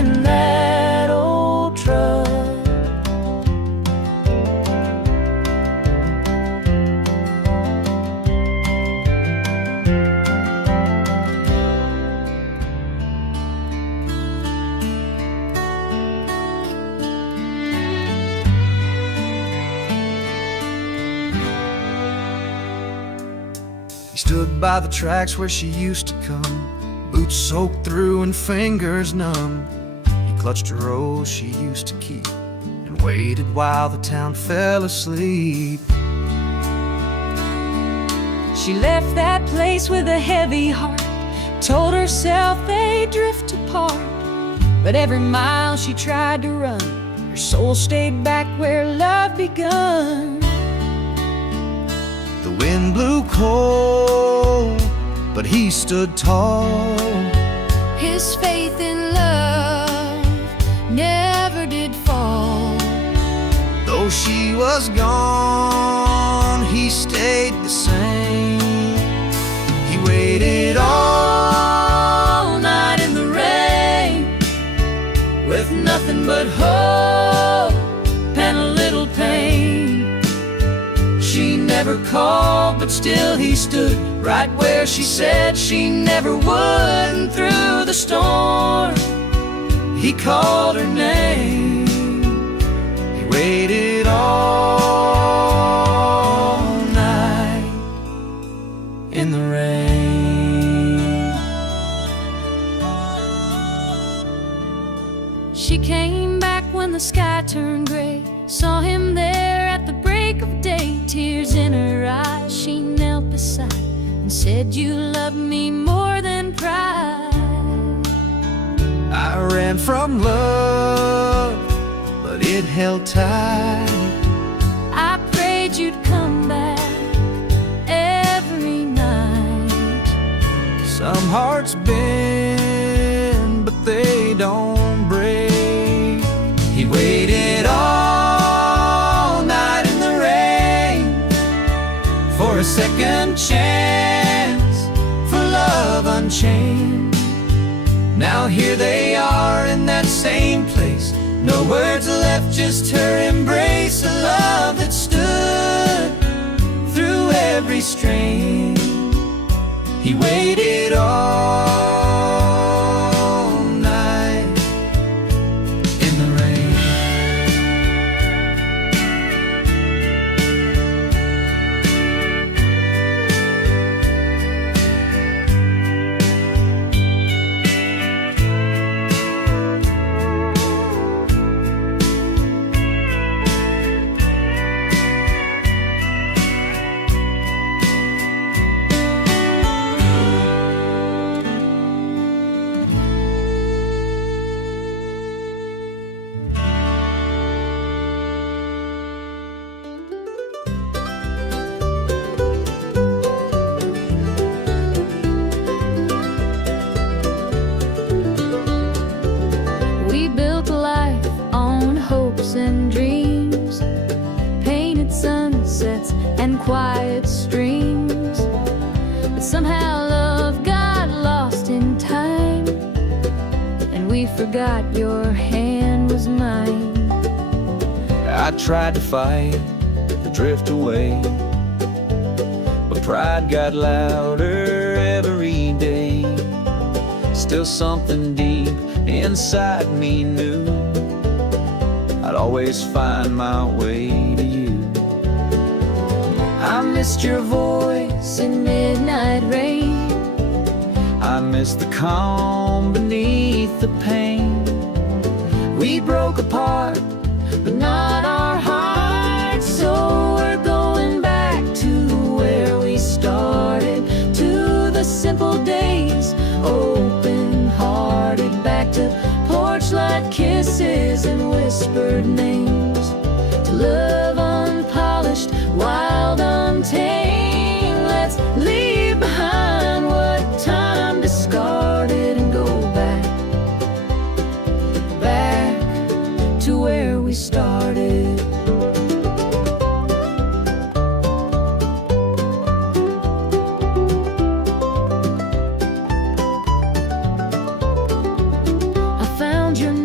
in that old truck. He stood by the tracks where she used to come, boots soaked through and fingers numb. He clutched a rose she used to keep and waited while the town fell asleep. She left that place with a heavy heart, told herself they'd drift apart. But every mile she tried to run, her soul stayed back where love begun. The wind blew cold, but he stood tall. His faith in love never did fall. Though she was gone, he stayed the same. He waited all night in the rain, With nothing but hope and a little pain. She never called, but still he stood right where she said she never would. And through the storm, he called her name. He waited all night In the rain, She came back when the sky turned gray, saw him there at the break of day. Tears in her eyes, she knelt beside and said, "You love me more than pride." I ran from love, but it held tight. I prayed you'd come back every night. Some hearts bend, but they don't break. he waited all night in the rain for a second chance, for love unchained. Now here they are in that same place, no words left, just her embrace. A love that stood through every strain. He waited all night in the rain. We built a life on hopes and dreams, painted sunsets and quiet streams. But somehow love got lost in time, and we forgot your hand was mine. I tried to fight, to drift away, but pride got louder every day. Still something deep inside me knew I'd always find my way to you. I missed your voice in midnight rain. I miss the calm beneath the pain. We broke apart, but not our hearts. So we're going back to where we started, to the simple days, open-hearted, back to porch-light kisses and whispered names, to love unpolished, wild, untamed. Let's leave behind what time discarded and go back, back to where we started. I found your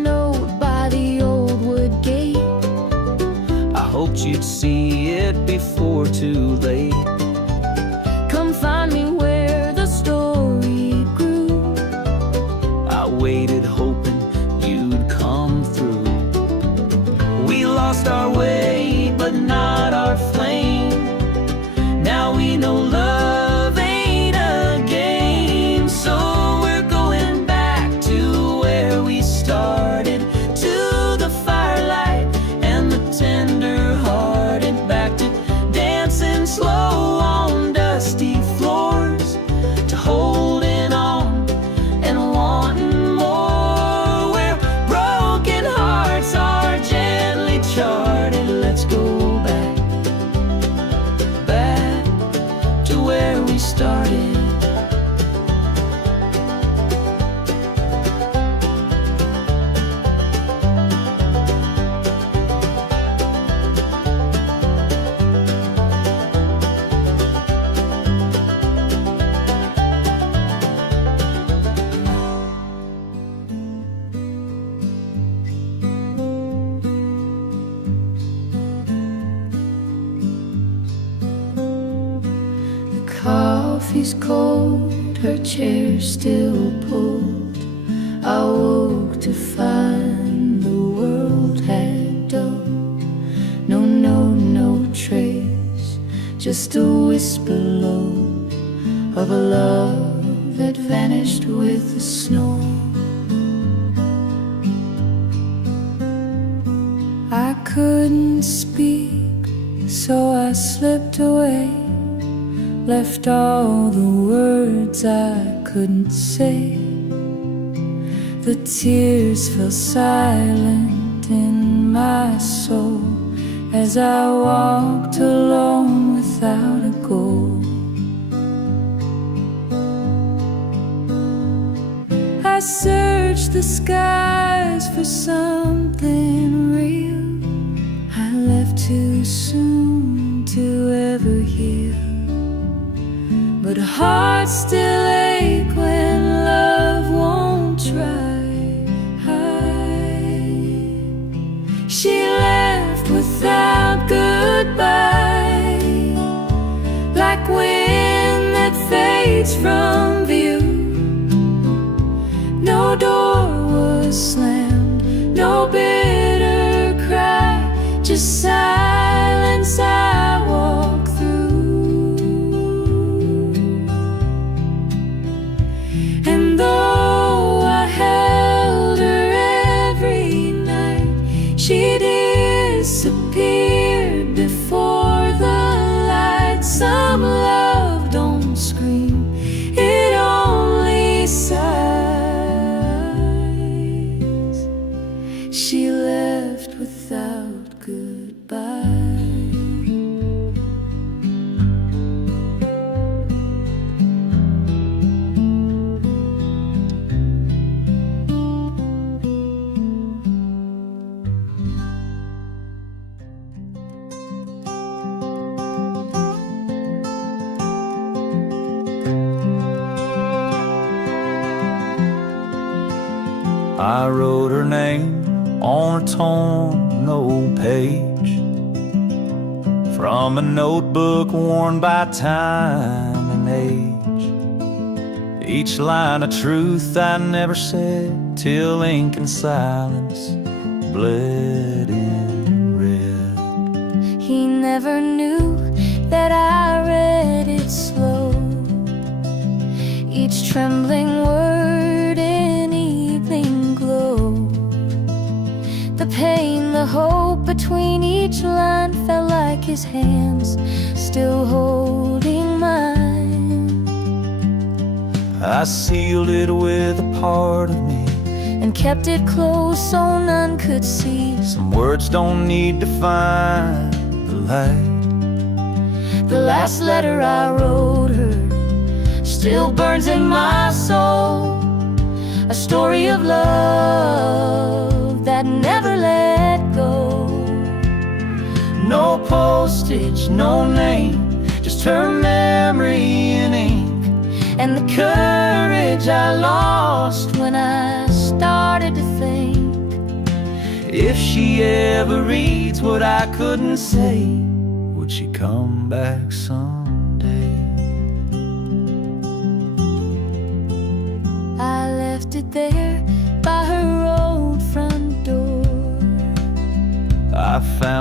lost our way, but not our flame. Now we know love ain't a game, so we're going back to where we started, to the firelight and the tender-hearted, back to dancing slow on dusty floors, to holding on and wanting more, where broken hearts are gently charted. Let's go back, back to where we started. Coffee's cold, her chair still pulled. I woke to find the world had dulled. No note, no trace, just a whisper low of a love that vanished with the snow. I couldn't speak, so I slipped away, left all the words I couldn't say. The tears fell silent in my soul as I walked alone without a goal. I searched the skies for something real. I left too soon to ever heal, but hearts still ache when love won't try. She left without goodbye, like wind that fades from view. No door was slammed, no bitter cry, just silence I walk through. And though I held her every night, she disappeared before the light. Some love don't scream, it only sighs. She left without goodbye. I wrote her name on a torn old page from a notebook worn by time and age. Each line of truth I never said, till ink and silence bled in red. He never knew that I read it slow, each trembling word in evening glow. The pain, the hope between each line felt like his hands still holding mine. I sealed it with a part of me and kept it close so none could see. Some words don't need to find the light. The last letter I wrote her still burns in my soul, a story of love that never let go. No postage, no name, just her memory in ink, And the courage I lost when I started to think, if she ever reads what I couldn't say, would she come back someday? I left it there by her old front door. I found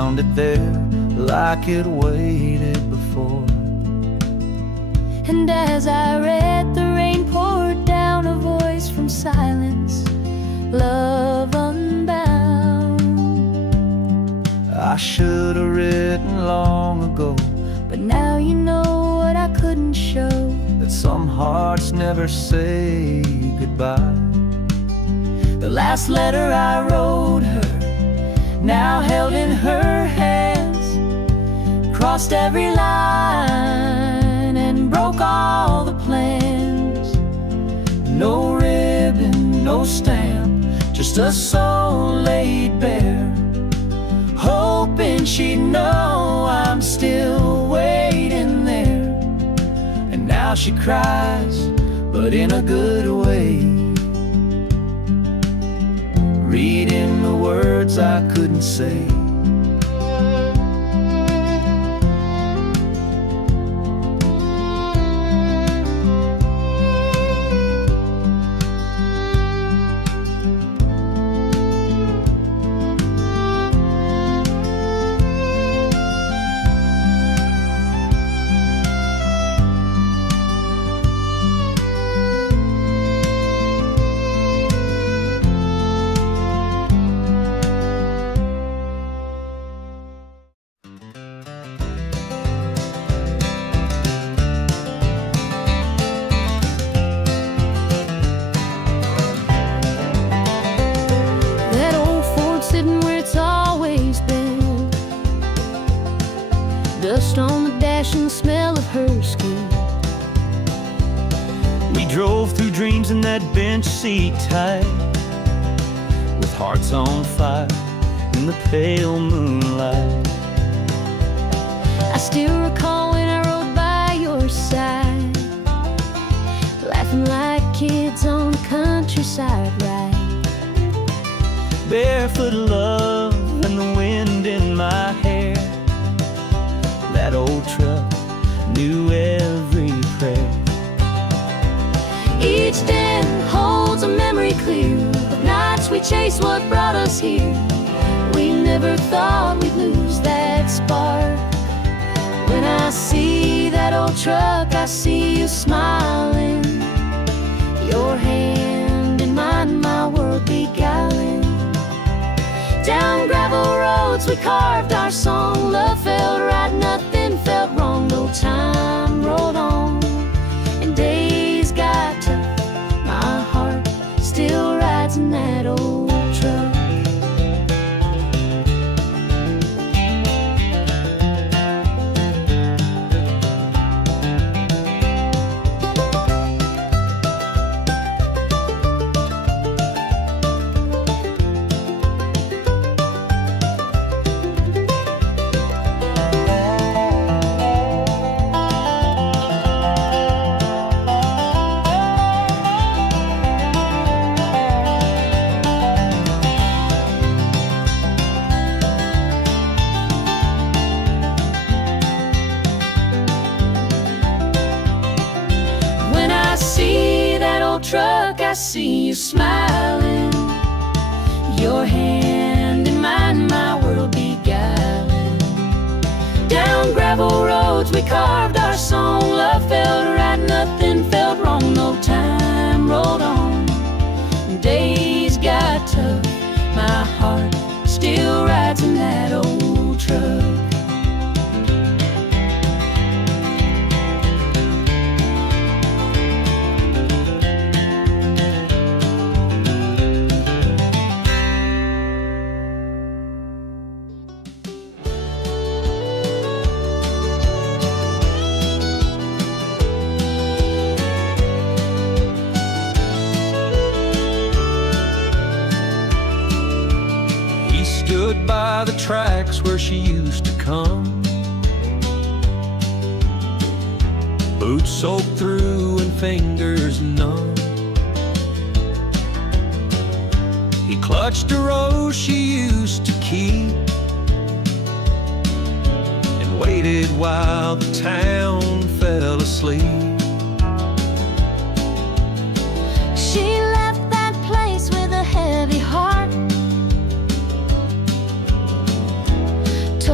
found it there like it waited before. And as I read, the rain poured down, a voice from silence, love unbound. I should have written long ago, but now you know what I couldn't show, that some hearts never say goodbye. the last letter I wrote her, now held in her hands, crossed every line and broke all the plans. No ribbon, no stamp, just a soul laid bare, hoping she'd know I'm still waiting there. And now she cries, but in a good way, reading the words I couldn't say. Dust on the dash and the smell of her skin. We drove through dreams in that bench seat tight, with hearts on fire in the pale moonlight. I still recall when I rode by your side, laughing like kids on the countryside ride. Barefoot love and the wind in my hair. That old truck knew every prayer. Each den holds a memory clear of nights we chased what brought us here. We never thought we'd lose that spark. When I see that old truck, I see you smiling, your hand in mine, my world beguiling. Down gravel roads we carved our song, love felt right, nothing felt wrong. No time rolled on and days got tough, my heart still rides in that old truck. Truck, I see you smiling, your hand in mine, my world beguiling. Down gravel roads we carved our song, love felt right, nothing felt wrong. No time rolled on, days got tough, my heart still rides in that old truck. Stood by the tracks where she used to come, boots soaked through and fingers numb. He clutched a rose she used to keep and waited while the town fell asleep. She left that place with a heavy heart,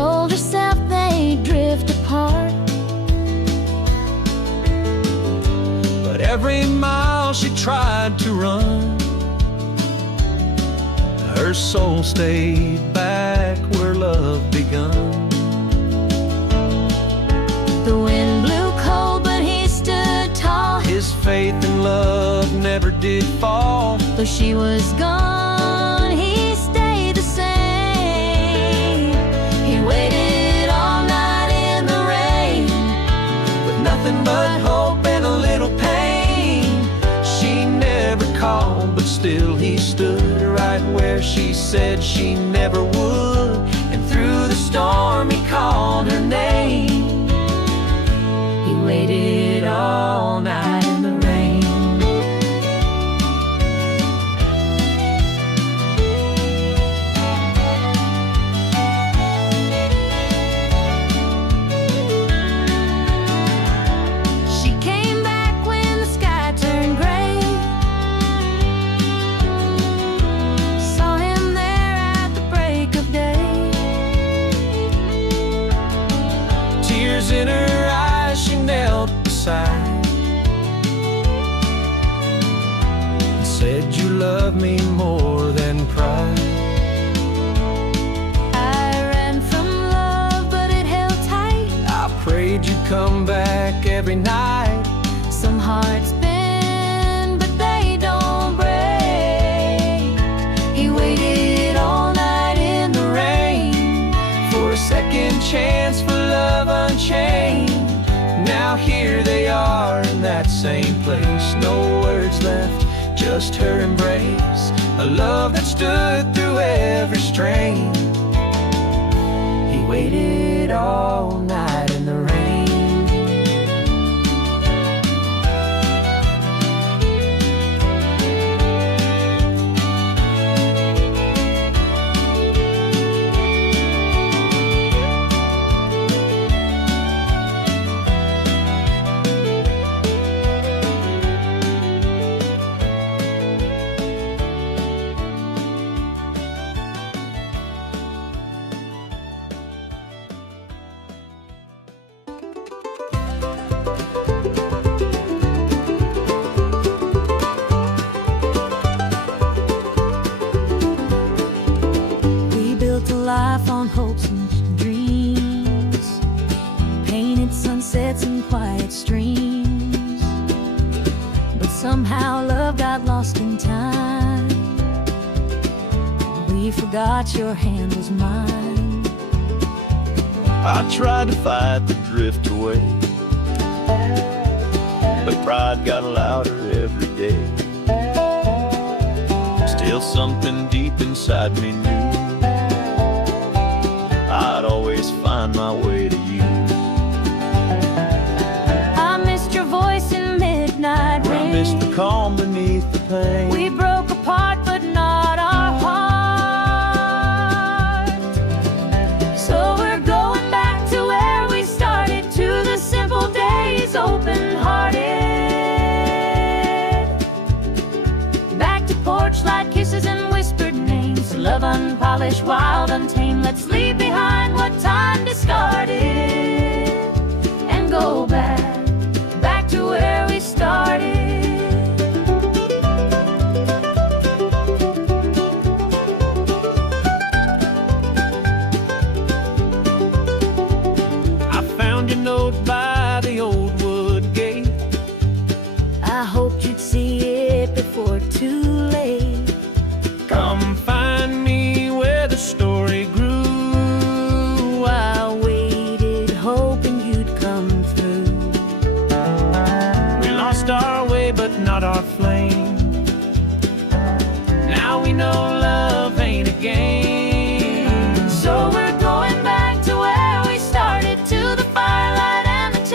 she tried to run, her soul stayed back where love begun. The wind blew cold, but he stood tall. His faith and love never did fall. Though she was gone, he stayed the same. He waited all night in the rain, With nothing but hope and a little pain. She never called, but still he stood right where she said she never would. And through the storm he called her name. he waited all night in the rain. She came back when the sky turned gray. Saw him there at the break of day. Tears in her eyes, she knelt beside and said, "You love me more than pride." I ran from love, but it held tight. I prayed you'd come back every night. Some hearts bend, but they don't break. He waited all night in the rain For a second chance for love unchained. Now here they are in that same place. No words left, just her embrace. A love that stood through every strain. He waited all night in the rain. We built a life on hopes and dreams, painted sunsets and quiet streams. But somehow love got lost in time. We forgot your hand was mine. I tried to fight the drift away, but pride got louder every day. Still something deep inside me knew I'd always find my way to you. I missed your voice in midnight rain. I missed the calm beneath the pain. We broke apart, but not our heart. So we're going back to where we started, to the simple days, open-hearted. Back to porch light kisses and whispered names. Love unpolished, wild, untamed. Let's leave behind what time discarded and go back to where we started. I found your note by the old wood gate. I hoped you'd see it before too late. Come find me where the story grew. I waited, hoping you'd come through. We lost our way, but not our flame. Now we know love ain't a game. So we're going back to where we started, to the firelight and the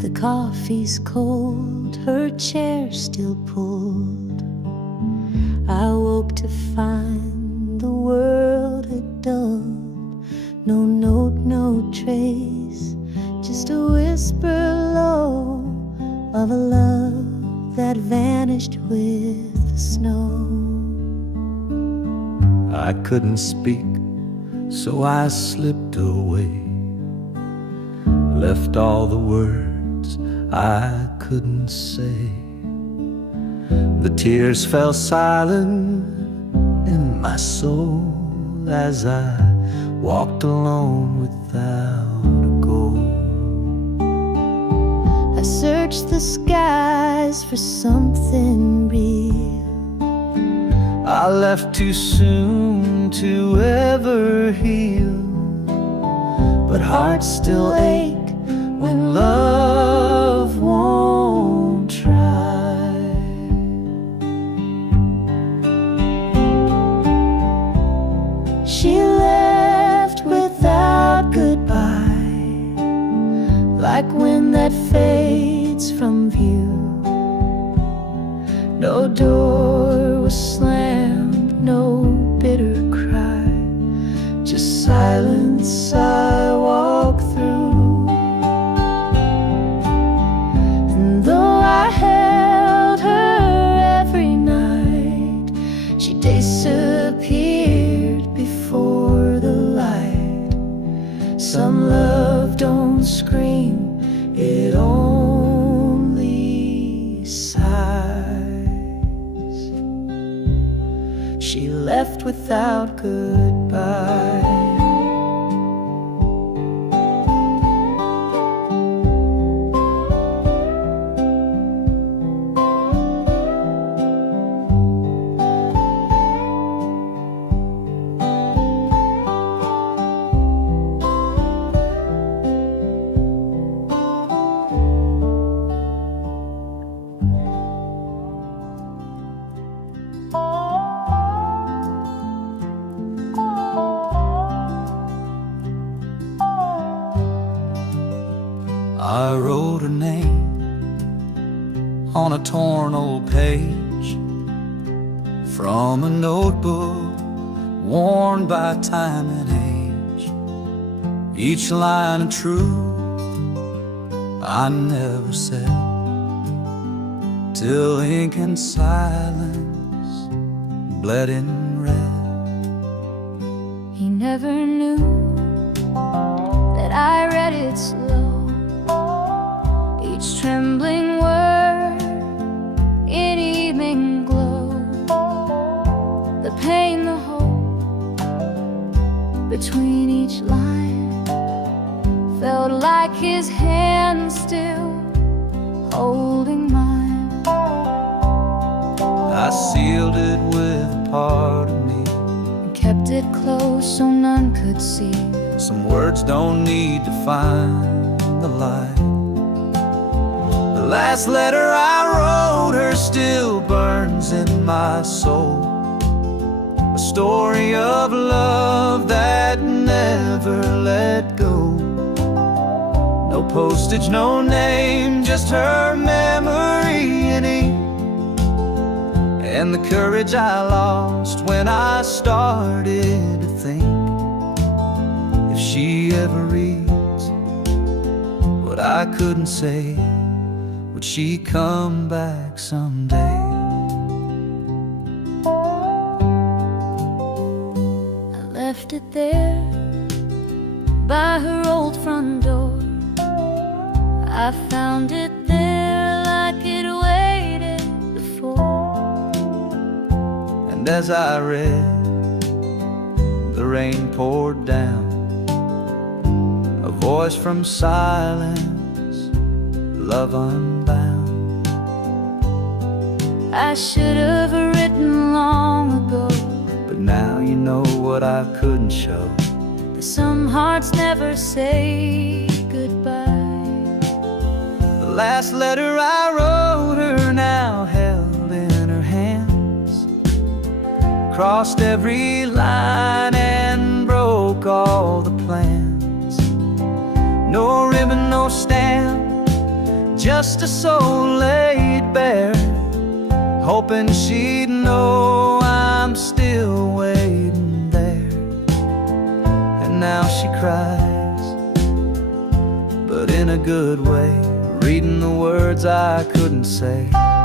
The coffee's cold, her chair still pulled. I woke to find the world had dulled. No note, no trace, just a whisper low of a love that vanished with the snow. I couldn't speak, so I slipped away, left all the words I couldn't say. The tears fell silent in my soul as I walked alone without a goal. I searched the skies for something real. I left too soon to ever heal, but hearts still ache when love won't try. She left without goodbye, like wind that fades from view. No door was slammed, no bitter cry, just silence I walk through. And though I held her every night, she disappeared before the light. Some love don't scream, it only sighs. She left without goodbye. I wrote her name on a torn old page from a notebook worn by time and age. Each line of truth I never said, till ink and silence bled in red. He never knew that I read it slow, each trembling word in evening glow. The pain, the hope between each line felt like his hand still holding mine. I sealed it with a part of me, And kept it close so none could see. some words don't need to find the light. The last letter I wrote her still burns in my soul, a story of love that never let go. No postage, no name, just her memory in ink, and the courage I lost when I started to think, if she ever reads what I couldn't say, would she come back someday? I left it there by her old front door. I found it there like it waited before. And as I read, the rain poured down, a voice from silence, love unbound. I should have written long ago, But now you know what I couldn't show. that some hearts never say goodbye. The last letter I wrote her now held in her hands, crossed every line and broke all the plans. No ribbon, no stamp, just a soul laid bare, hoping she'd know I'm still waiting there. And now she cries, but in a good way, reading the words I couldn't say.